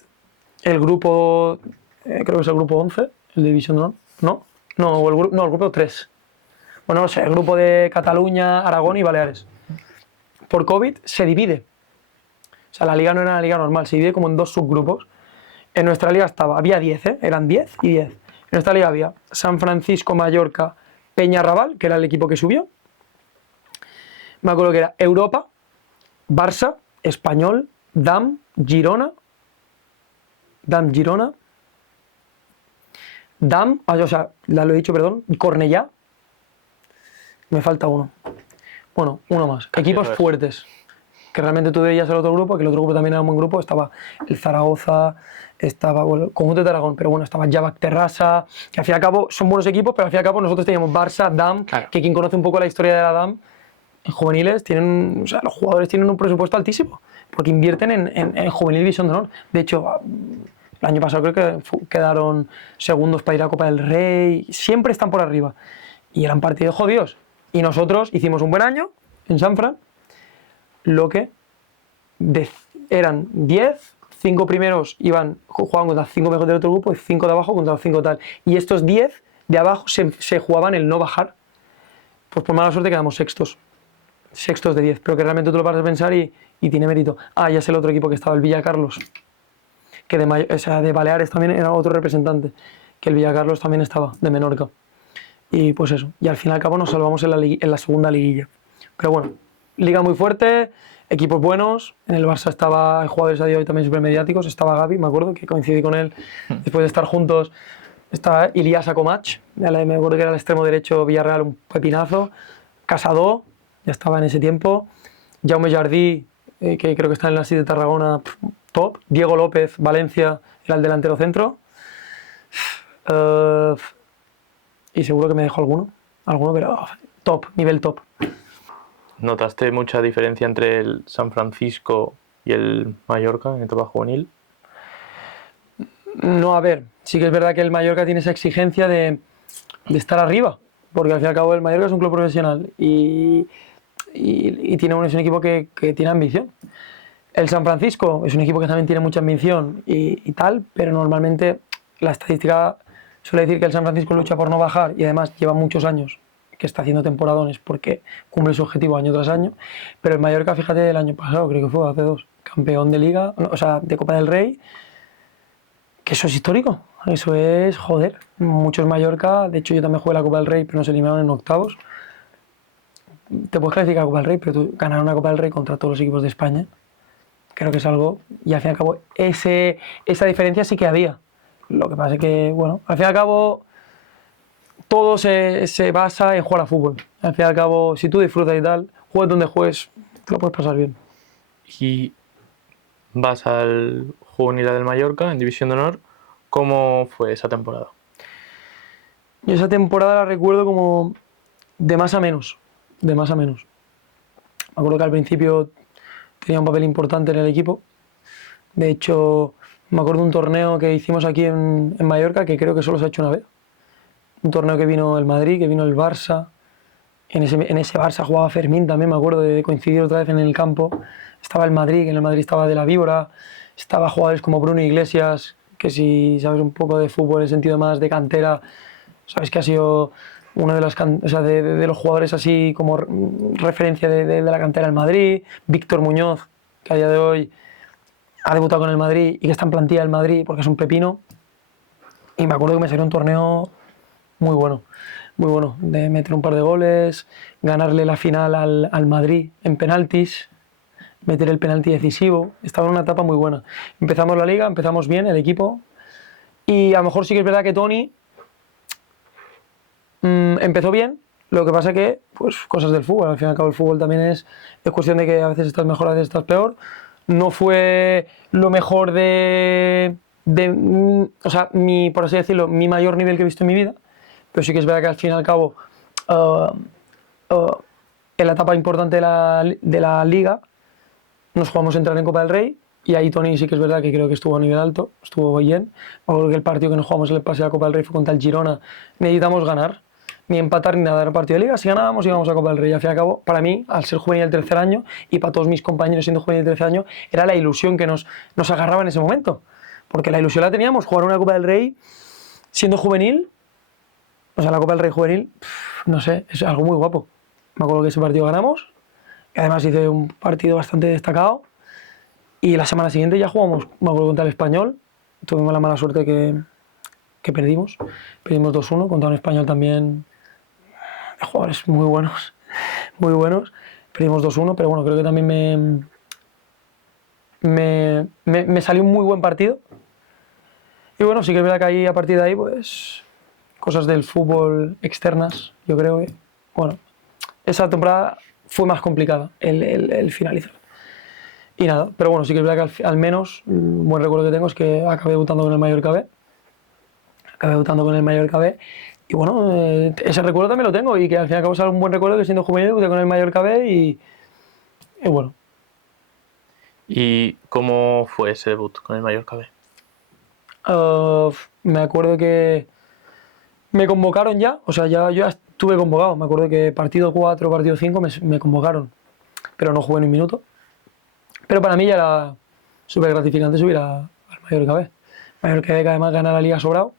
el grupo, creo que es el grupo 11, el de División de Honor, el grupo 3. Bueno, no sé, el grupo de Cataluña, Aragón y Baleares. Por COVID se divide. O sea, la liga no era una liga normal, se divide como en 2 subgrupos. En nuestra liga había 10, eran 10 y 10. En nuestra liga había San Francisco, Mallorca, Peñarrabal, que era el equipo que subió. Me acuerdo que era Europa, Barça, Español, Girona Dam, o sea, lo he dicho, perdón, Cornellá. Me falta uno. Bueno, uno más. Equipos fuertes. Que realmente tú veías el otro grupo, que el otro grupo también era un buen grupo. Estaba el Zaragoza, estaba bueno, el conjunto de Aragón, pero bueno, estaba Javac Terrassa, que al fin y al cabo son buenos equipos, pero al fin y al cabo nosotros teníamos Barça, DAM, Claro. que quien conoce un poco la historia de la DAM, en juveniles tienen, o sea, los jugadores tienen un presupuesto altísimo, porque invierten en juvenil división de honor. De hecho, el año pasado creo que quedaron segundos para ir a Copa del Rey, siempre están por arriba. Y eran partidos jodidos. Y nosotros hicimos un buen año en Sanfran, lo que eran 10, 5 primeros jugaban contra 5 mejores del otro grupo y 5 de abajo contra los 5 tal. Y estos 10 de abajo se jugaban el no bajar. Pues por mala suerte quedamos sextos de 10, pero que realmente tú lo paras a pensar y tiene mérito. Ya es el otro equipo que estaba, el Villacarlos, que de Baleares también era otro representante, que el Villacarlos también estaba, de Menorca. Y pues eso, y al fin y al cabo nos salvamos en la segunda liguilla. Pero bueno, liga muy fuerte, equipos buenos, en el Barça hay jugadores a día de hoy también súper mediáticos, estaba Gavi, me acuerdo, que coincidí con él después de estar juntos, estaba Ilias Akomach, me acuerdo que era el extremo derecho Villarreal, un pepinazo, Casado, ya estaba en ese tiempo, Jaume Jardí, que creo que está en la City de Tarragona, top, Diego López, Valencia, era el delantero centro, y seguro que me dejo alguno, pero top, nivel top. ¿Notaste mucha diferencia entre el San Francisco y el Mallorca en etapa juvenil? No, a ver, sí que es verdad que el Mallorca tiene esa exigencia de estar arriba, porque al fin y al cabo el Mallorca es un club profesional y es un equipo que tiene ambición. El San Francisco es un equipo que también tiene mucha ambición y tal, pero normalmente la estadística suele decir que el San Francisco lucha por no bajar y además lleva muchos años que está haciendo temporadones porque cumple su objetivo año tras año, pero el Mallorca, fíjate, el año pasado, creo que fue hace 2, campeón de Liga, o sea, de Copa del Rey, que eso es histórico, eso es, joder, muchos Mallorca, de hecho yo también jugué la Copa del Rey, pero nos eliminaron en octavos. Te puedes clasificar a Copa del Rey, pero tú ganar una Copa del Rey contra todos los equipos de España, creo que es algo, y al fin y al cabo esa diferencia sí que había. Lo que pasa es que, bueno, al fin y al cabo todo se basa en jugar a fútbol. Al fin y al cabo, si tú disfrutas y tal, juegues donde juegues, te lo puedes pasar bien. Y vas al juvenil del Mallorca en División de Honor. ¿Cómo fue esa temporada? Yo esa temporada la recuerdo como de más a menos. Me acuerdo que al principio tenía un papel importante en el equipo. De hecho, me acuerdo de un torneo que hicimos aquí en Mallorca, que creo que solo se ha hecho una vez. Un torneo que vino el Madrid, que vino el Barça. En ese Barça jugaba Fermín también, me acuerdo de coincidir otra vez en el campo. Estaba el Madrid, que en el Madrid estaba De la Víbora. Estaba jugadores como Bruno Iglesias, que si sabes un poco de fútbol en el sentido más de cantera, sabes que ha sido uno de los jugadores así como referencia de la cantera del Madrid. Víctor Muñoz, que a día de hoy ha debutado con el Madrid y que está en plantilla del Madrid porque es un pepino. Y me acuerdo que me salió un torneo muy bueno, de meter un par de goles, ganarle la final al Madrid en penaltis, meter el penalti decisivo. Estaba en una etapa muy buena. Empezamos la liga, empezamos bien, el equipo, y a lo mejor sí que es verdad que Toni empezó bien, lo que pasa que, pues, cosas del fútbol. Al fin y al cabo el fútbol también es cuestión de que a veces estás mejor, a veces estás peor. No fue lo mejor o sea, por así decirlo, mi mayor nivel que he visto en mi vida, pero sí que es verdad que al fin y al cabo en la etapa importante de la liga nos jugamos a entrar en Copa del Rey y ahí Toni sí que es verdad que creo que estuvo a nivel alto, estuvo bien. Me acuerdo que el partido que nos jugamos en el pase de la Copa del Rey fue contra el Girona. Necesitamos ganar, ni empatar ni nada, era un partido de liga. Si ganábamos íbamos a Copa del Rey. Y al fin y al cabo, para mí, al ser juvenil del tercer año y para todos mis compañeros siendo juvenil del tercer año, era la ilusión que nos agarraba en ese momento. Porque la ilusión la teníamos, jugar una Copa del Rey siendo juvenil, o sea, la Copa del Rey juvenil, no sé, es algo muy guapo. Me acuerdo que ese partido ganamos, y además hice un partido bastante destacado, y la semana siguiente ya jugamos, me acuerdo, contra el Español. Tuvimos la mala suerte que perdimos 2-1 contra un Español también de jugadores muy buenos, perdimos 2-1, pero bueno, creo que también me salió un muy buen partido. Y bueno, sí que es verdad que ahí, a partir de ahí, pues cosas del fútbol externas, yo creo que, bueno, esa temporada fue más complicada el finalizar. Y nada, pero bueno, sí que es verdad que al menos un buen recuerdo que tengo es que acabé debutando con el Mallorca B. Acabé debutando con el Mallorca B. Y bueno, ese recuerdo también lo tengo y que al fin y al cabo es un buen recuerdo que siendo juvenil debuté con el Mallorca B y bueno. ¿Y cómo fue ese debut con el Mallorca B? Me acuerdo que me convocaron ya, o sea, yo ya estuve convocado. Me acuerdo que partido 4, partido 5 me convocaron, pero no jugué ni un minuto. Pero para mí ya era súper gratificante subir al Mallorca B. Mallorca B que además gana la Liga sobrado,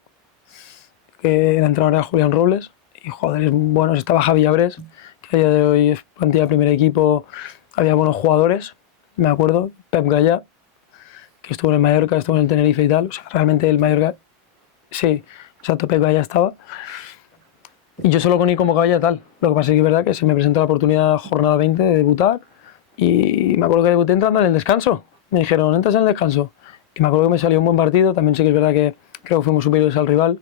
que el entrenador era Julián Robles. Y joder, bueno, estaba Javi Llabrés, que a día de hoy es plantilla de primer equipo, había buenos jugadores, me acuerdo, Pep Gallá, que estuvo en el Mallorca, estuvo en el Tenerife y tal, o sea, realmente el Mallorca, sí, exacto, Pep Gallá estaba. Y yo solo con ir convocado ya tal, lo que pasa es que es verdad que se me presentó la oportunidad jornada 20 de debutar y me acuerdo que debuté entrando en el descanso, me dijeron, entras en el descanso, y me acuerdo que me salió un buen partido, también sé que es verdad que creo que fuimos superiores al rival,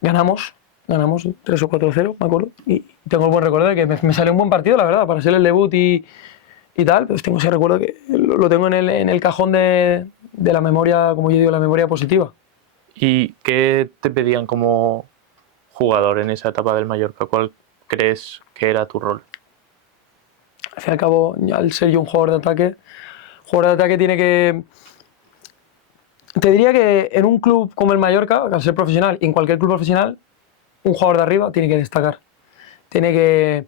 ganamos 3 o 4-0, me acuerdo. Y tengo el buen recuerdo de que me salió un buen partido, la verdad, para ser el debut y tal. Pues tengo ese recuerdo que lo tengo en el cajón de la memoria, como yo digo, la memoria positiva. ¿Y qué te pedían como jugador en esa etapa del Mallorca? ¿Cuál crees que era tu rol? Al fin y al cabo, al ser yo un jugador de ataque tiene que... Te diría que en un club como el Mallorca, al ser profesional, y en cualquier club profesional, un jugador de arriba tiene que destacar. Tiene que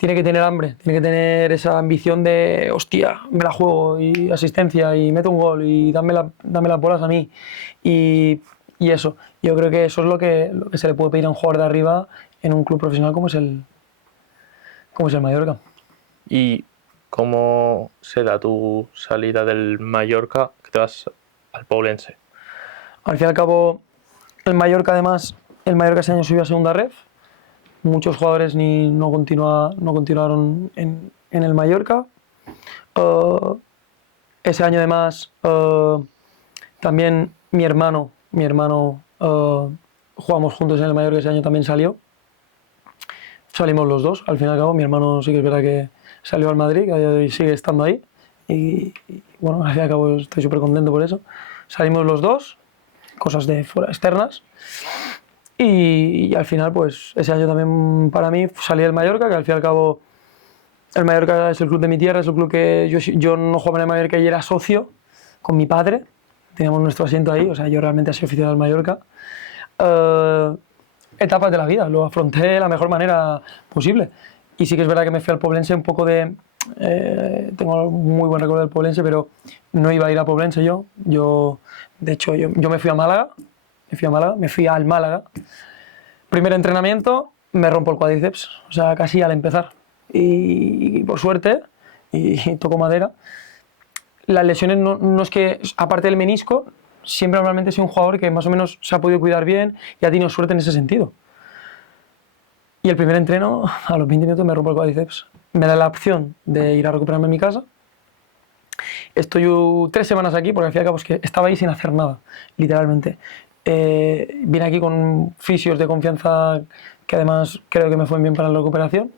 tener hambre, tiene que tener esa ambición de, hostia, me la juego y asistencia y meto un gol y dame las bolas a mí. Y eso, yo creo que eso es lo que se le puede pedir a un jugador de arriba en un club profesional como es el Mallorca. ¿Y cómo se da tu salida del Mallorca que te vas al Poblense? Al fin y al cabo, el Mallorca además, el Mallorca ese año subió a segunda ref, muchos jugadores no continuaron en el Mallorca. Ese año además también mi hermano jugamos juntos en el Mallorca, ese año también salió. Salimos los dos, al fin y al cabo, mi hermano sí que es verdad que salió al Madrid, que a día de hoy sigue estando ahí. Y bueno, al fin y al cabo estoy súper contento por eso. Salimos los dos, cosas de fuera externas. Y al final, pues ese año también para mí salí del Mallorca, que al fin y al cabo el Mallorca es el club de mi tierra, es el club que yo no jugaba en el Mallorca y era socio con mi padre, teníamos nuestro asiento ahí, o sea, yo realmente soy aficionado al Mallorca. Etapas de la vida, lo afronté de la mejor manera posible. Y sí que es verdad que me fui al Poblense un poco de... tengo muy buen recuerdo del Poblense, pero no iba a ir a Poblense de hecho, yo me fui a Málaga, me fui al Málaga. Primer entrenamiento, me rompo el cuádriceps, o sea, casi al empezar. Y por suerte, y toco madera, las lesiones no es que, aparte del menisco, siempre normalmente he sido un jugador que más o menos se ha podido cuidar bien y ha tenido suerte en ese sentido. Y el primer entreno, a los 20 minutos me rompo el cuádriceps. Me da la opción de ir a recuperarme en mi casa. Estoy 3 semanas aquí porque al fin y al cabo es que estaba ahí sin hacer nada, literalmente. Vine aquí con fisios de confianza que además creo que me fue bien para la recuperación.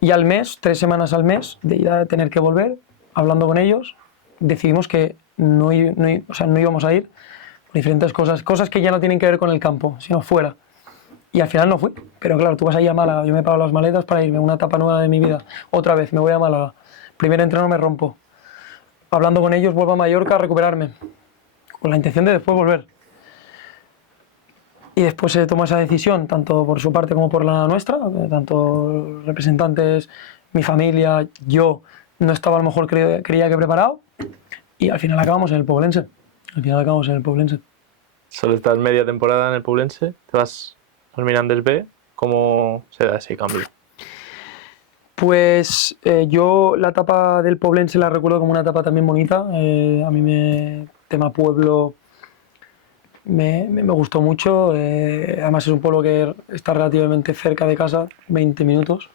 Y al mes, 3 semanas al mes, de ir a tener que volver, hablando con ellos, decidimos que no íbamos a ir por diferentes cosas que ya no tienen que ver con el campo, sino fuera. Y al final no fui, pero claro, tú vas ahí a Málaga, yo me he pagado las maletas para irme a una etapa nueva de mi vida. Otra vez, me voy a Málaga, primer entreno me rompo. Hablando con ellos, vuelvo a Mallorca a recuperarme, con la intención de después volver. Y después se toma esa decisión, tanto por su parte como por la nuestra, tanto representantes, mi familia, yo, no estaba a lo mejor creía que preparado, y al final acabamos en el Poblense. Solo estás media temporada en el Poblense, te vas al Mirandés B. ¿Cómo se da ese cambio? Pues yo la etapa del Poblense la recuerdo como una etapa también bonita. A mí tema pueblo me gustó mucho. Además es un pueblo que está relativamente cerca de casa, 20 minutos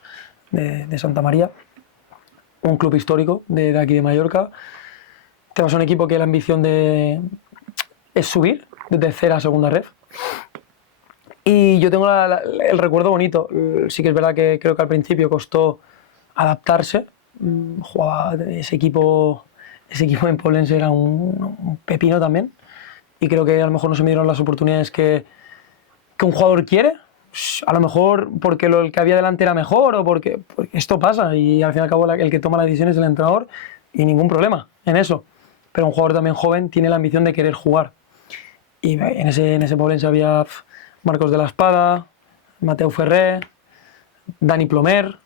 de Santa María. Un club histórico de aquí de Mallorca. Te vas a un equipo que la ambición es subir de tercera a segunda ref. Y yo tengo el recuerdo bonito. Sí que es verdad que creo que al principio costó adaptarse. Jugaba ese equipo en Poblense era un pepino también. Y creo que a lo mejor no se me dieron las oportunidades que un jugador quiere. A lo mejor porque el que había delante era mejor o porque esto pasa y al fin y al cabo el que toma la decisión es el entrenador y ningún problema en eso. Pero un jugador también joven tiene la ambición de querer jugar. Y en ese Poblense había Marcos de la Espada, Mateu Ferrer, Dani Plomer,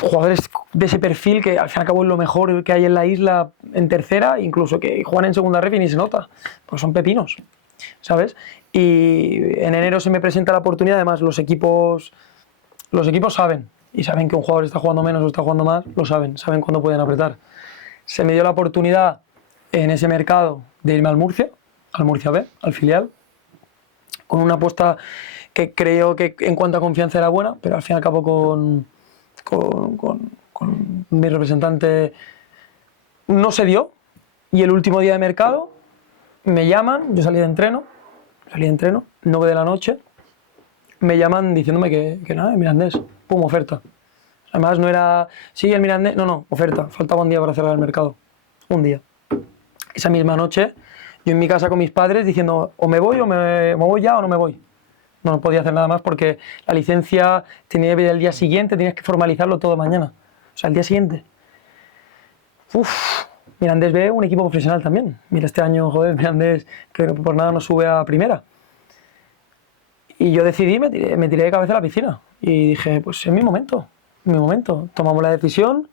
jugadores de ese perfil que al fin y al cabo es lo mejor que hay en la isla en tercera, incluso que juegan en segunda ref y ni se nota, pues son pepinos, ¿sabes? Y en enero se me presenta la oportunidad, además los equipos saben, y saben que un jugador está jugando menos o está jugando más, saben cuándo pueden apretar. Se me dio la oportunidad en ese mercado de irme al Murcia B, al filial, con una apuesta que creo que en cuanto a confianza era buena, pero al fin y al cabo con mi representante no se dio. Y el último día de mercado me llaman, yo salí de entreno, 9 de la noche, me llaman diciéndome que nada, el Mirandés, pum, oferta. Además no era, sí, el Mirandés, no, oferta, faltaba un día para cerrar el mercado, un día. Esa misma noche, yo en mi casa con mis padres diciendo, o me voy ya o no me voy. No podía hacer nada más porque la licencia tenía que ir el día siguiente, tenías que formalizarlo todo mañana. O sea, el día siguiente. Mirandés B, un equipo profesional también. Mira, este año, joder, Mirandés, que por nada no sube a primera. Y yo decidí, me tiré de cabeza a la piscina. Y dije, pues es mi momento. Tomamos la decisión.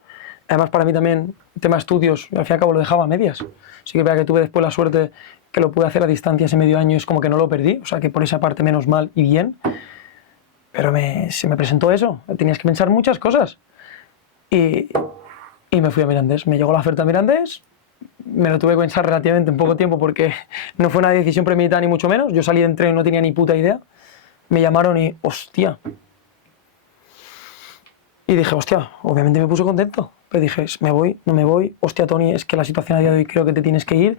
Además, para mí también, tema estudios, al fin y al cabo lo dejaba a medias. Sí que vea que tuve después la suerte que lo pude hacer a distancia ese medio año, es como que no lo perdí. O sea, que por esa parte menos mal y bien. Pero se me presentó eso. Tenías que pensar muchas cosas. Y me fui a Mirandés. Me llegó la oferta a Mirandés. Me lo tuve que pensar relativamente en poco tiempo porque no fue una decisión premeditada ni mucho menos. Yo salí de entreno y no tenía ni puta idea. Me llamaron y, hostia. Y dije, hostia, obviamente me puse contento. Pero dije, me voy, no me voy. Hostia, Tony, es que la situación a día de hoy creo que te tienes que ir.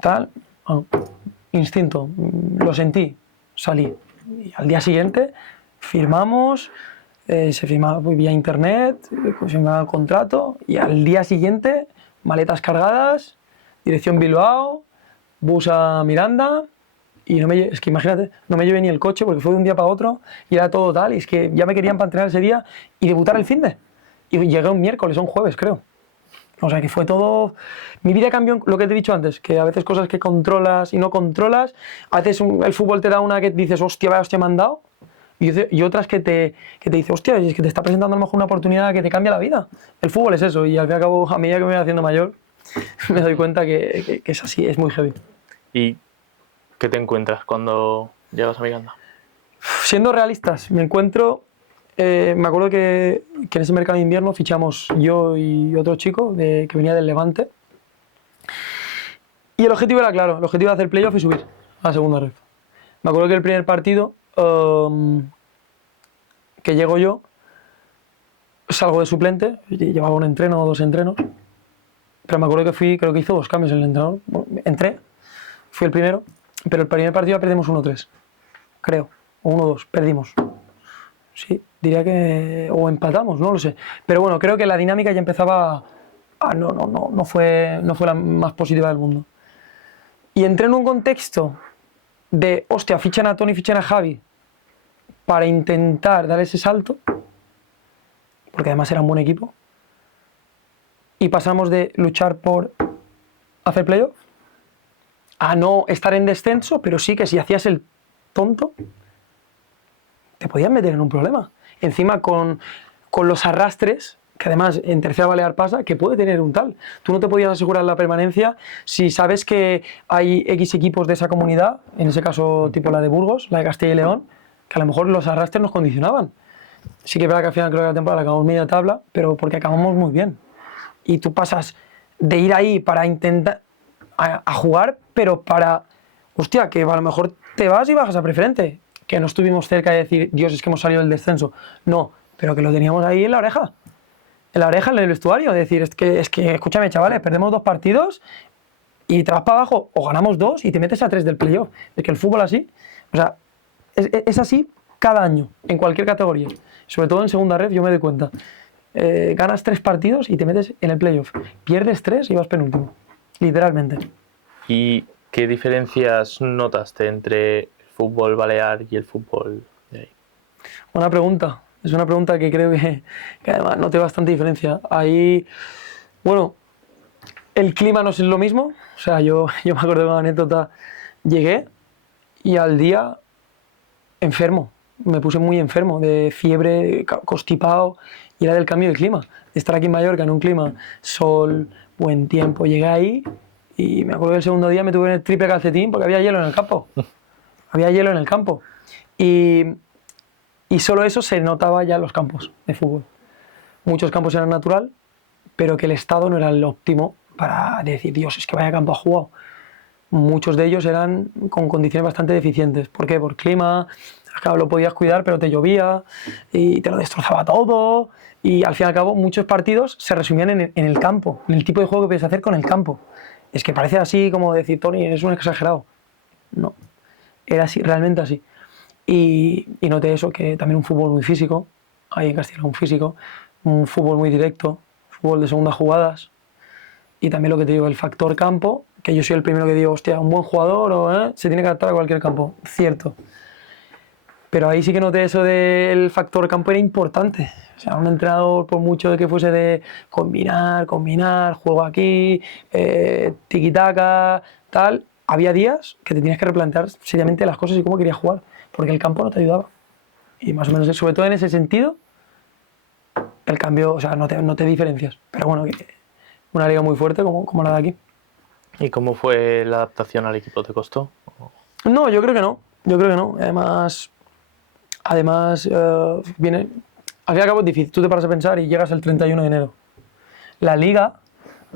Tal. Bueno, instinto. Lo sentí. Salí. Y al día siguiente firmamos. Se firmaba vía internet. Se firmaba el contrato. Y al día siguiente, maletas cargadas. Dirección Bilbao. Bus a Miranda. Y es que imagínate, no me llevé ni el coche porque fue de un día para otro y era todo tal. Y es que ya me querían para entrenar ese día y debutar el finde. Y llegué un miércoles o un jueves, creo. O sea que fue todo. Mi vida cambió, lo que te he dicho antes, que a veces cosas que controlas y no controlas. A veces el fútbol te da una que dices, hostia, vaya, hostia, me han dado. Y otras que te dice, hostia, es que te está presentando a lo mejor una oportunidad que te cambia la vida. El fútbol es eso. Y al fin y al cabo, a medida que me voy haciendo mayor, me doy cuenta que es así, es muy heavy. ¿Y qué te encuentras cuando llegas a Miranda? Siendo realistas, me encuentro. Me acuerdo que en ese mercado de invierno fichamos yo y otro chico que venía del Levante. Y el objetivo era claro: el objetivo era hacer playoff y subir a la segunda red. Me acuerdo que el primer partido que llego yo, salgo de suplente, llevaba un entreno o 2 entrenos. Pero me acuerdo que creo que hizo 2 cambios el entrenador. Bueno, entré, fui el primero. Pero el primer partido perdimos 1-3, creo, o 1-2, perdimos. Sí, diría que. O empatamos, no lo sé. Pero bueno, creo que la dinámica ya empezaba. No fue la más positiva del mundo. Y entré en un contexto de, hostia, fichan a Tony, fichan a Javi, para intentar dar ese salto, porque además era un buen equipo. Y pasamos de luchar por hacer playoff a no estar en descenso, pero sí que si hacías el tonto, te podían meter en un problema. Encima con los arrastres, que además en tercera balear pasa, que puede tener un tal. Tú no te podías asegurar la permanencia si sabes que hay X equipos de esa comunidad, en ese caso tipo la de Burgos, la de Castilla y León, que a lo mejor los arrastres nos condicionaban. Sí que es verdad que al final creo que la temporada acabamos media tabla, pero porque acabamos muy bien. Y tú pasas de ir ahí para intentar a jugar, pero para, hostia, que a lo mejor te vas y bajas a preferente, que no estuvimos cerca de decir, Dios, es que hemos salido del descenso. No, pero que lo teníamos ahí en la oreja, en el vestuario, de decir, es que escúchame, chavales, perdemos 2 partidos y te vas para abajo, o ganamos 2 y te metes a 3 del playoff. Es que el fútbol así, o sea, es así cada año, en cualquier categoría. Sobre todo en segunda red, yo me doy cuenta. Ganas 3 partidos y te metes en el playoff. Pierdes 3 y vas penúltimo, literalmente. ¿Y qué diferencias notaste entre el fútbol balear y el fútbol de ahí? Buena pregunta. Es una pregunta que creo que además noté bastante diferencia. Ahí, bueno, el clima no es lo mismo. O sea, yo me acuerdo de una anécdota. Llegué y al día enfermo. Me puse muy enfermo, de fiebre, constipado, y era del cambio de clima. De estar aquí en Mallorca en un clima, sol, buen tiempo. Llegué ahí y me acuerdo que el segundo día me tuve en el triple calcetín porque había hielo en el campo. Había hielo en el campo. Y solo eso se notaba ya en los campos de fútbol. Muchos campos eran natural, pero que el estado no era el óptimo para decir, Dios, es que vaya campo ha jugado. Muchos de ellos eran con condiciones bastante deficientes. ¿Por qué? Por clima, claro, lo podías cuidar, pero te llovía y te lo destrozaba todo. Y al fin y al cabo, muchos partidos se resumían en el campo, en el tipo de juego que puedes hacer con el campo. Es que parece así como decir, Tony, eres un exagerado. No, era así, realmente así. Y noté eso, que también un fútbol muy físico, ahí en Castilla un físico, un fútbol muy directo, fútbol de segundas jugadas, y también lo que te digo, el factor campo, que yo soy el primero que digo, hostia, un buen jugador se tiene que adaptar a cualquier campo, cierto. Pero ahí sí que noté eso del factor campo era importante. O sea, un entrenador, por mucho de que fuese de combinar, juego aquí, tiki-taka, tal, había días que te tenías que replantear seriamente las cosas y cómo querías jugar, porque el campo no te ayudaba. Y más o menos, sobre todo en ese sentido, el cambio, o sea, no te diferencias. Pero bueno, una liga muy fuerte como la de aquí. ¿Y cómo fue la adaptación al equipo? ¿Te costó? No, yo creo que no. Yo creo que no. Además viene... Al fin y al cabo es difícil. Tú te paras a pensar y llegas el 31 de enero. La liga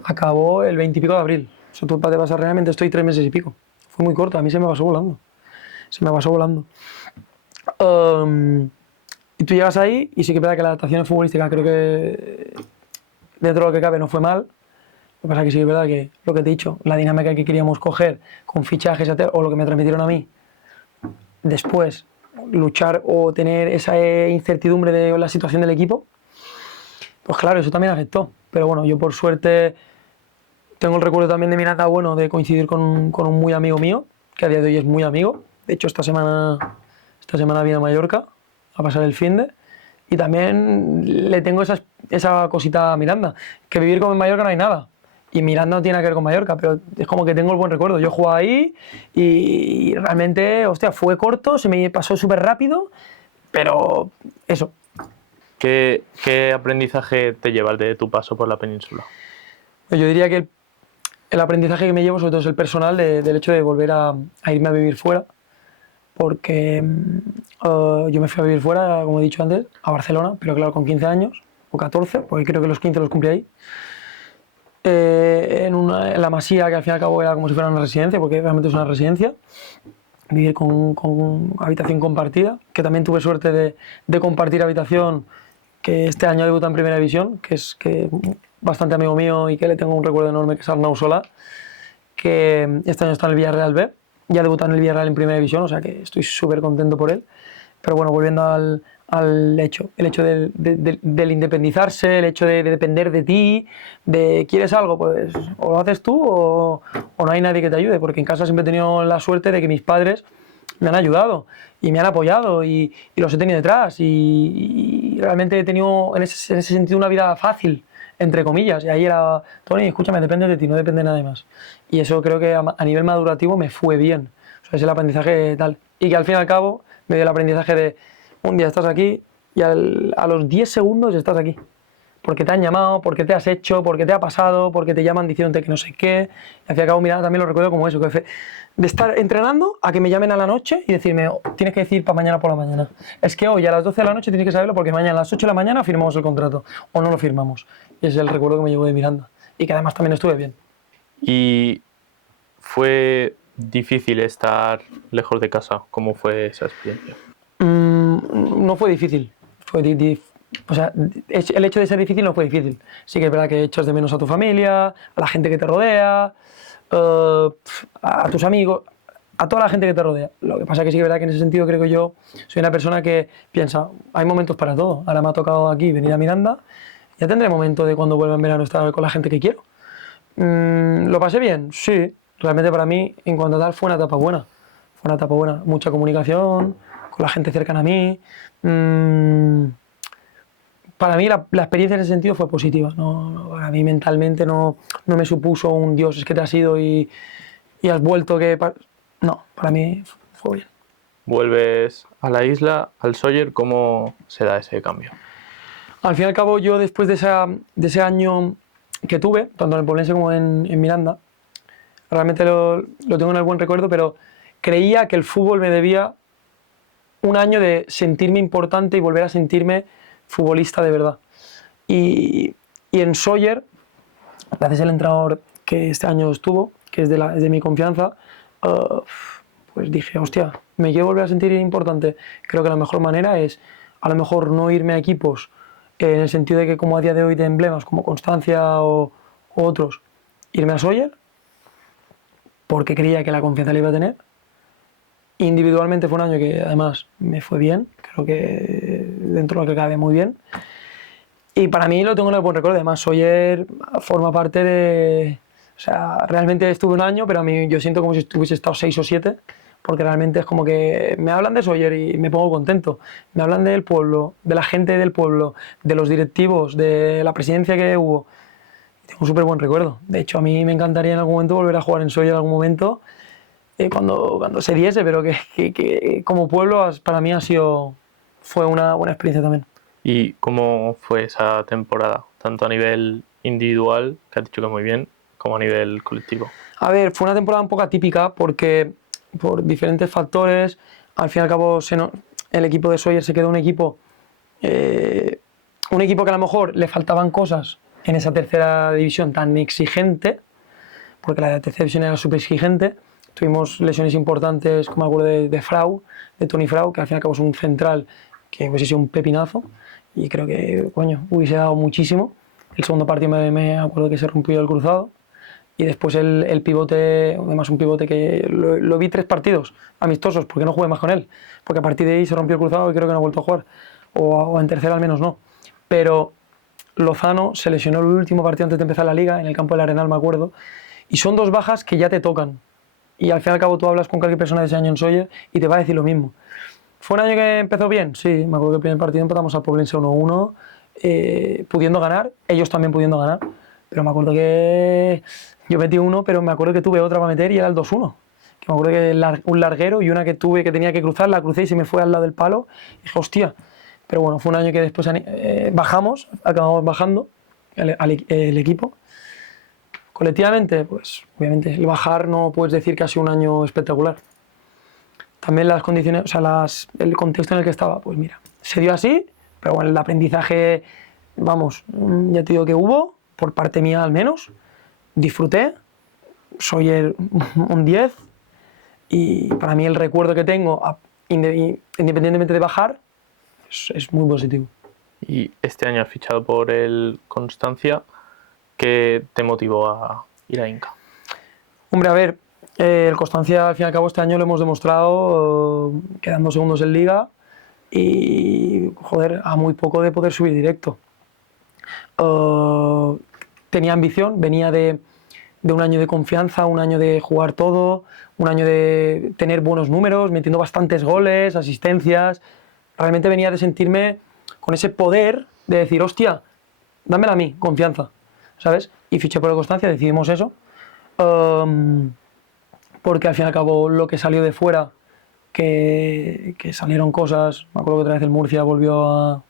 acabó el 20 y pico de abril. O sea, tú te pasar realmente estoy 3 meses y pico. Fue muy corto. A mí se me pasó volando. Se me pasó volando. Y tú llegas ahí y sí que es verdad que la adaptación futbolística creo que dentro de lo que cabe no fue mal. Lo que pasa es que sí que es verdad que lo que te he dicho, la dinámica que queríamos coger con fichajes o lo que me transmitieron a mí, después luchar o tener esa incertidumbre de la situación del equipo, pues claro, eso también afectó. Pero bueno, yo por suerte tengo el recuerdo también de Miranda, bueno, de coincidir con un muy amigo mío, que a día de hoy es muy amigo. De hecho, esta semana viene a Mallorca a pasar el finde. Y también le tengo esa cosita a Miranda, que vivir como en Mallorca no hay nada. Y Miranda no tiene nada que ver con Mallorca, pero es como que tengo el buen recuerdo. Yo jugaba ahí y realmente, hostia, fue corto, se me pasó súper rápido, pero eso. ¿Qué aprendizaje te llevas de tu paso por la península? Yo diría que el aprendizaje que me llevo sobre todo es el personal del hecho de volver a irme a vivir fuera, porque yo me fui a vivir fuera, como he dicho antes, a Barcelona, pero claro, con 15 años o 14, porque creo que los 15 los cumplí ahí. En la Masía, que al fin y al cabo era como si fuera una residencia, porque realmente es una residencia, vivir con habitación compartida, que también tuve suerte de compartir habitación, que este año debuta en Primera División, que es bastante amigo mío y que le tengo un recuerdo enorme, que es Arnau Solà, que este año está en el Villarreal B, ya debuta en el Villarreal en Primera División, o sea que estoy súper contento por él. Pero bueno, volviendo al hecho, el hecho del independizarse, el hecho de depender de ti, de quieres algo, pues o lo haces tú o no hay nadie que te ayude, porque en casa siempre he tenido la suerte de que mis padres me han ayudado y me han apoyado y los he tenido detrás y realmente he tenido en ese sentido una vida fácil, entre comillas, y ahí era, Tony, escúchame, depende de ti, no depende de nadie más. Y eso creo que a nivel madurativo me fue bien, o sea, es el aprendizaje tal, y que al fin y al cabo me dio el aprendizaje de un día estás aquí y a los 10 segundos estás aquí. Porque te han llamado, porque te has hecho, porque te ha pasado, porque te llaman diciéndote que no sé qué. Y al fin y al cabo, mira, también lo recuerdo como eso, que de estar entrenando a que me llamen a la noche y decirme, oh, tienes que decir para mañana por la mañana. Es que hoy a las 12 de la noche tienes que saberlo porque mañana a las 8 de la mañana firmamos el contrato o no lo firmamos. Y ese es el recuerdo que me llevo de Miranda. Y que además también estuve bien. ¿Y fue difícil estar lejos de casa? ¿Cómo fue esa experiencia? No fue difícil. O sea, el hecho de ser difícil no fue difícil. Sí que es verdad que echas de menos a tu familia, a la gente que te rodea, a tus amigos, a toda la gente que te rodea. Lo que pasa es que sí que es verdad que en ese sentido creo que yo soy una persona que piensa, hay momentos para todo. Ahora me ha tocado aquí venir a Miranda, ya tendré momento de cuando vuelva en verano estar con la gente que quiero. ¿Lo pasé bien? Sí. Realmente para mí, en cuanto a tal, fue una etapa buena. Fue una etapa buena. Mucha comunicación, con la gente cercana a mí. Para mí la experiencia en ese sentido fue positiva. Para mí mentalmente no me supuso un Dios, es que te has ido y has vuelto que... No, para mí fue bien. Vuelves a la isla, al Sóller, ¿cómo se da ese cambio? Al fin y al cabo, yo después de ese año que tuve, tanto en el Poblense como en Miranda, realmente lo tengo en el buen recuerdo, pero creía que el fútbol me debía un año de sentirme importante y volver a sentirme futbolista de verdad. Y en Sóller, gracias al entrenador que este año estuvo, que es de mi confianza, pues dije, hostia, me quiero volver a sentir importante. Creo que la mejor manera es, a lo mejor, no irme a equipos en el sentido de que, como a día de hoy, de emblemas como Constancia o otros, irme a Sóller, porque creía que la confianza la iba a tener. Individualmente fue un año que además me fue bien, creo que dentro de lo que cabe muy bien. Y para mí lo tengo en el buen recuerdo. Además, Sóller forma parte de... O sea, realmente estuve un año, pero a mí yo siento como si hubiese estado 6 o 7, porque realmente es como que me hablan de Sóller y me pongo contento. Me hablan del pueblo, de la gente del pueblo, de los directivos, de la presidencia que hubo. Tengo un súper buen recuerdo. De hecho, a mí me encantaría en algún momento volver a jugar en Sóller en algún momento, cuando se diese, pero que como pueblo para mí fue una buena experiencia también. ¿Y cómo fue esa temporada? Tanto a nivel individual, que has dicho que muy bien, como a nivel colectivo. A ver, fue una temporada un poco atípica porque por diferentes factores, al fin y al cabo el equipo de Sóller se quedó un equipo que a lo mejor le faltaban cosas en esa tercera división tan exigente, porque la tercera división era súper exigente. Tuvimos lesiones importantes, como me acuerdo de Frau, de Toni Frau, que al fin y al cabo es un central que hubiese sido un pepinazo y creo que, coño, hubiese dado muchísimo. El segundo partido me acuerdo que se rompió el cruzado y después el pivote, además un pivote que lo vi 3 partidos amistosos porque no jugué más con él, porque a partir de ahí se rompió el cruzado y creo que no ha vuelto a jugar, o en tercera al menos no. Pero Lozano se lesionó el último partido antes de empezar la liga, en el campo del Arenal me acuerdo, y son 2 bajas que ya te tocan. Y al fin y al cabo tú hablas con cualquier persona de ese año en Sóller y te va a decir lo mismo. ¿Fue un año que empezó bien? Sí, me acuerdo que el primer partido empezamos al Poblense 1-1, pudiendo ganar, ellos también pudiendo ganar, pero me acuerdo que yo metí uno, pero me acuerdo que tuve otra para meter y era el 2-1. Que me acuerdo que un larguero y una que tuve que tenía que cruzar, la crucé y se me fue al lado del palo. Y dije, hostia. Pero bueno, fue un año que después bajamos, acabamos bajando el equipo. Colectivamente, pues obviamente el bajar no puedes decir que ha sido un año espectacular. También las condiciones, o sea, el contexto en el que estaba, pues mira, se dio así, pero bueno, el aprendizaje, vamos, ya te digo que hubo, por parte mía al menos, disfruté, soy un 10 y para mí el recuerdo que tengo, independientemente de bajar, es muy positivo. Y este año has fichado por el Constancia. ¿Qué te motivó a ir a Inca? Hombre, a ver, el Constancia al fin y al cabo este año lo hemos demostrado quedando segundos en Liga y, joder, a muy poco de poder subir directo. Tenía ambición, venía de un año de confianza, un año de jugar todo, un año de tener buenos números, metiendo bastantes goles, asistencias. Realmente venía de sentirme con ese poder de decir, hostia, dámela a mí, confianza, ¿sabes? Y fiché por el Constancia, decidimos eso. Porque al fin y al cabo lo que salió de fuera, que salieron cosas, me acuerdo que otra vez el Murcia volvió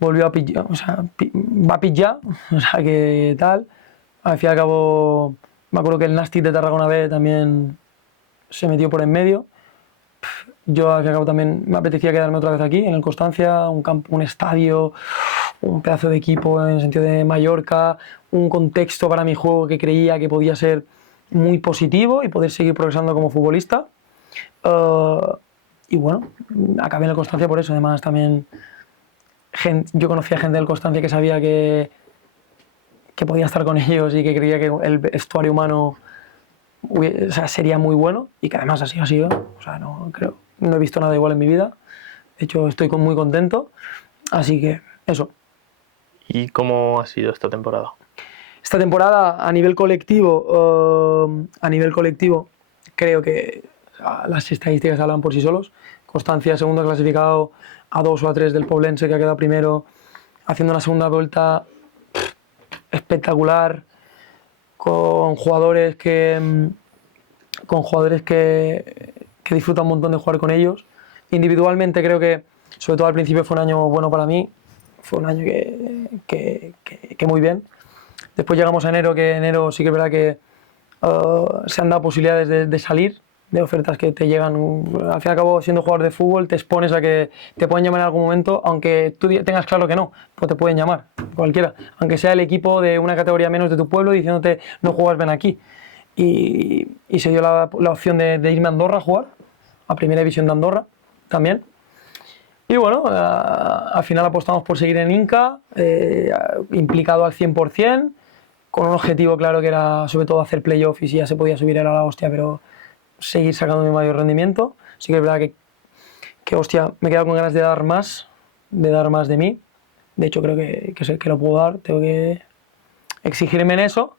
a pillar, o sea, va a pillar, o sea, que tal. Al fin y al cabo, me acuerdo que el Nastic de Tarragona B también se metió por en medio. Yo al fin y al cabo también me apetecía quedarme otra vez aquí, en el Constancia, un campo, un estadio, un pedazo de equipo en el sentido de Mallorca, un contexto para mi juego que creía que podía ser muy positivo y poder seguir progresando como futbolista. Y bueno, acabé en el Constancia por eso, además también yo conocía gente del Constancia que sabía que podía estar con ellos y que creía que el vestuario humano o sea, sería muy bueno y que además así ha sido. O sea, no he visto nada igual en mi vida. De hecho, estoy muy contento. Así que eso. ¿Y cómo ha sido esta temporada? Esta temporada a nivel colectivo, creo que las estadísticas hablan por sí solos. Constancia, segundo clasificado a 2 o a 3 del Poblense, que ha quedado primero, haciendo una segunda vuelta espectacular, con jugadores que disfrutan un montón de jugar con ellos. Individualmente creo que, sobre todo al principio, fue un año bueno para mí, fue un año que muy bien. Después llegamos a enero, que enero sí que es verdad que se han dado posibilidades de salir, de ofertas que te llegan. Al fin y al cabo, siendo jugador de fútbol, te expones a que te pueden llamar en algún momento, aunque tú tengas claro que no, pues te pueden llamar, cualquiera, aunque sea el equipo de una categoría menos de tu pueblo diciéndote no juegas, ven aquí. Y se dio la opción de irme a Andorra a jugar, a Primera División de Andorra también. Y bueno, al final apostamos por seguir en Inca, implicado al 100%, con un objetivo claro que era sobre todo hacer playoff y si ya se podía subir era la hostia, pero seguir sacando mi mayor rendimiento. Sí que es verdad que hostia, me he quedado con ganas de dar más de mí. De hecho creo que lo puedo dar, tengo que exigirme en eso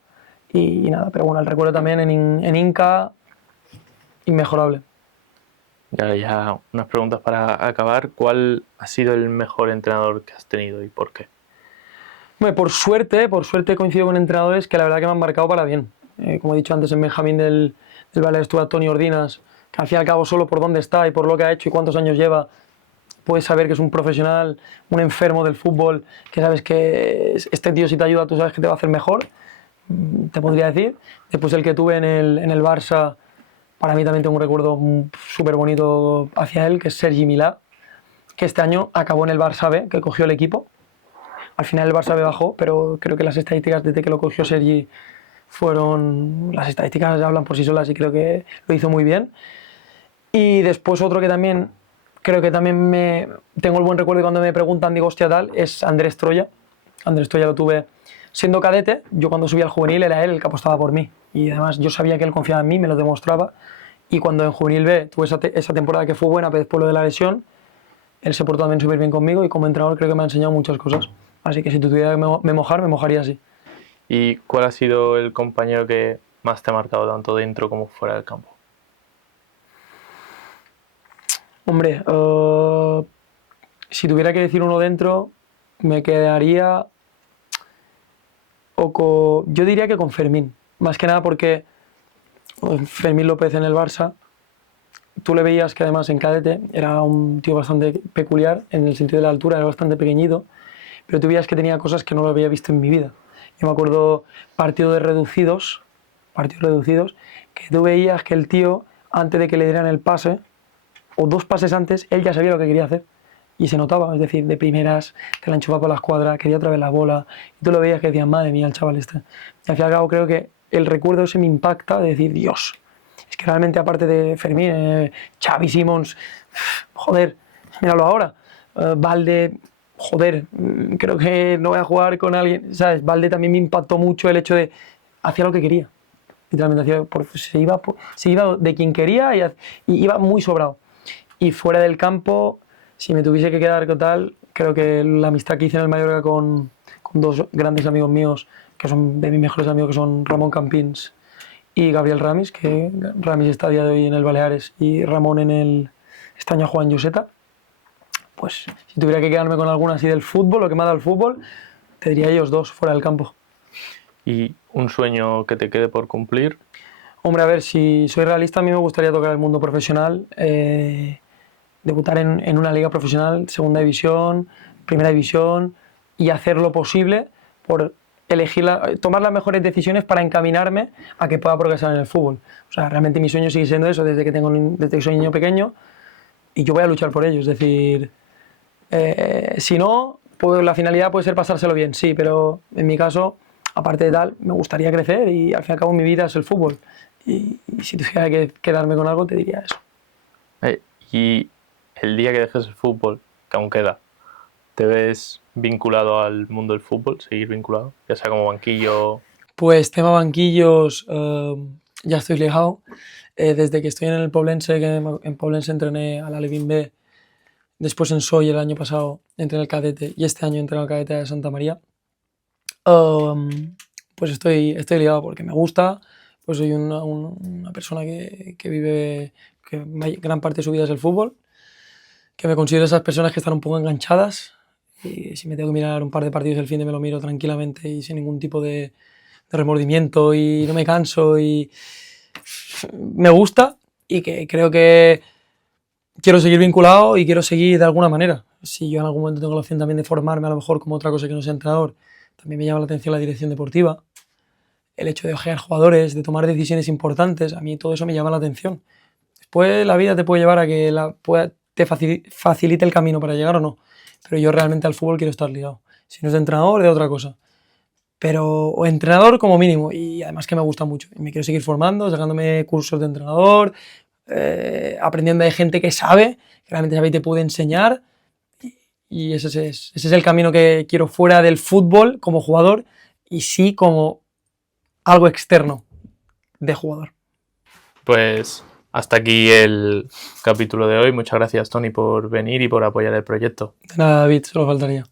y nada, pero bueno, el recuerdo también en Inca, inmejorable. Y ahora ya unas preguntas para acabar. ¿Cuál ha sido el mejor entrenador que has tenido y por qué? Bueno, por suerte he coincidido con entrenadores que la verdad que me han marcado para bien. Como he dicho antes, en Benjamín del Valle estuvo Tony Ordinas, que al fin y al cabo solo por dónde está y por lo que ha hecho y cuántos años lleva, puedes saber que es un profesional, un enfermo del fútbol, que sabes que este tío si te ayuda tú sabes que te va a hacer mejor, te podría decir. Después el que tuve en el Barça, para mí también tengo un recuerdo súper bonito hacia él, que es Sergi Milà, que este año acabó en el Barça B, que cogió el equipo. Al final el Barça B bajó, pero creo que las estadísticas desde que lo cogió Sergi las estadísticas hablan por sí solas y creo que lo hizo muy bien. Y después otro que también, creo que también tengo el buen recuerdo y cuando me preguntan digo hostia tal, es Andrés Troya. Andrés Troya lo tuve siendo cadete, yo cuando subí al juvenil era él el que apostaba por mí. Y además yo sabía que él confiaba en mí, me lo demostraba. Y cuando en juvenil B tuve esa temporada que fue buena, pero después lo de la lesión, él se portó también súper bien conmigo y como entrenador creo que me ha enseñado muchas cosas. Así que si tuviera que me mojaría así. ¿Y cuál ha sido el compañero que más te ha marcado tanto dentro como fuera del campo? Hombre, si tuviera que decir uno dentro, me quedaría yo diría que con Fermín. Más que nada porque Fermín López en el Barça, tú le veías que además en cadete era un tío bastante peculiar en el sentido de la altura, era bastante pequeñito, pero tú veías que tenía cosas que no lo había visto en mi vida. Yo me acuerdo partidos reducidos, que tú veías que el tío, antes de que le dieran el pase, o 2 pases antes, él ya sabía lo que quería hacer. Y se notaba, es decir, de primeras, te la enchufaba por la escuadra, quería otra vez la bola, y tú lo veías que decías, madre mía, el chaval este. Y al fin y al cabo creo que el recuerdo ese me impacta de decir, Dios, es que realmente aparte de Fermín, Xavi Simons, joder, míralo ahora, Valde, joder, creo que no voy a jugar con alguien, ¿sabes? Valde también me impactó mucho el hecho de, hacía lo que quería, literalmente, se iba de quien quería y iba muy sobrado. Y fuera del campo, si me tuviese que quedar con tal, creo que la amistad que hice en el Mallorca con 2 grandes amigos míos, que son de mis mejores amigos, que son Ramón Campins y Gabriel Ramis, que Ramis está a día de hoy en el Baleares y Ramón este año juega en Joseta. Pues si tuviera que quedarme con alguna así del fútbol, lo que me ha dado el fútbol, te diría ellos 2 fuera del campo. ¿Y un sueño que te quede por cumplir? Hombre, a ver, si soy realista, a mí me gustaría tocar el mundo profesional, debutar en una liga profesional, segunda división, primera división, y hacer lo posible por tomar las mejores decisiones para encaminarme a que pueda progresar en el fútbol. O sea, realmente mi sueño sigue siendo eso desde que soy niño pequeño y yo voy a luchar por ello. Es decir, si no, pues la finalidad puede ser pasárselo bien, sí, pero en mi caso, aparte de tal, me gustaría crecer y al fin y al cabo mi vida es el fútbol. Y si tuviera que quedarme con algo, te diría eso. Y el día que dejes el fútbol, que aún queda, ¿Te ves vinculado al mundo del fútbol, seguir vinculado? Ya sea como banquillo. Pues tema banquillos, ya estoy ligado. Desde que estoy en el Poblense, que en Poblense entrené al Alevín B, después en Soy el año pasado entrené el cadete y este año entrené el cadete de Santa María. Pues estoy ligado porque me gusta, pues soy una persona que vive, que gran parte de su vida es el fútbol, que me considero esas personas que están un poco enganchadas y si me tengo que mirar un par de partidos del fin de me lo miro tranquilamente y sin ningún tipo de remordimiento y no me canso y me gusta y que creo que quiero seguir vinculado y quiero seguir de alguna manera. Si yo en algún momento tengo la opción también de formarme a lo mejor como otra cosa que no sea entrenador, también me llama la atención la dirección deportiva, el hecho de ojear jugadores, de tomar decisiones importantes, a mí todo eso me llama la atención. Después la vida te puede llevar a que te facilite el camino para llegar o no, pero yo realmente al fútbol quiero estar ligado. Si no es de entrenador, de otra cosa. Pero o entrenador como mínimo, y además que me gusta mucho. Y me quiero seguir formando, sacándome cursos de entrenador, aprendiendo de gente que sabe, que realmente sabe y te puede enseñar. Y ese es el camino que quiero fuera del fútbol como jugador y sí como algo externo de jugador. Pues hasta aquí el capítulo de hoy. Muchas gracias, Tony, por venir y por apoyar el proyecto. De nada, David, solo faltaría.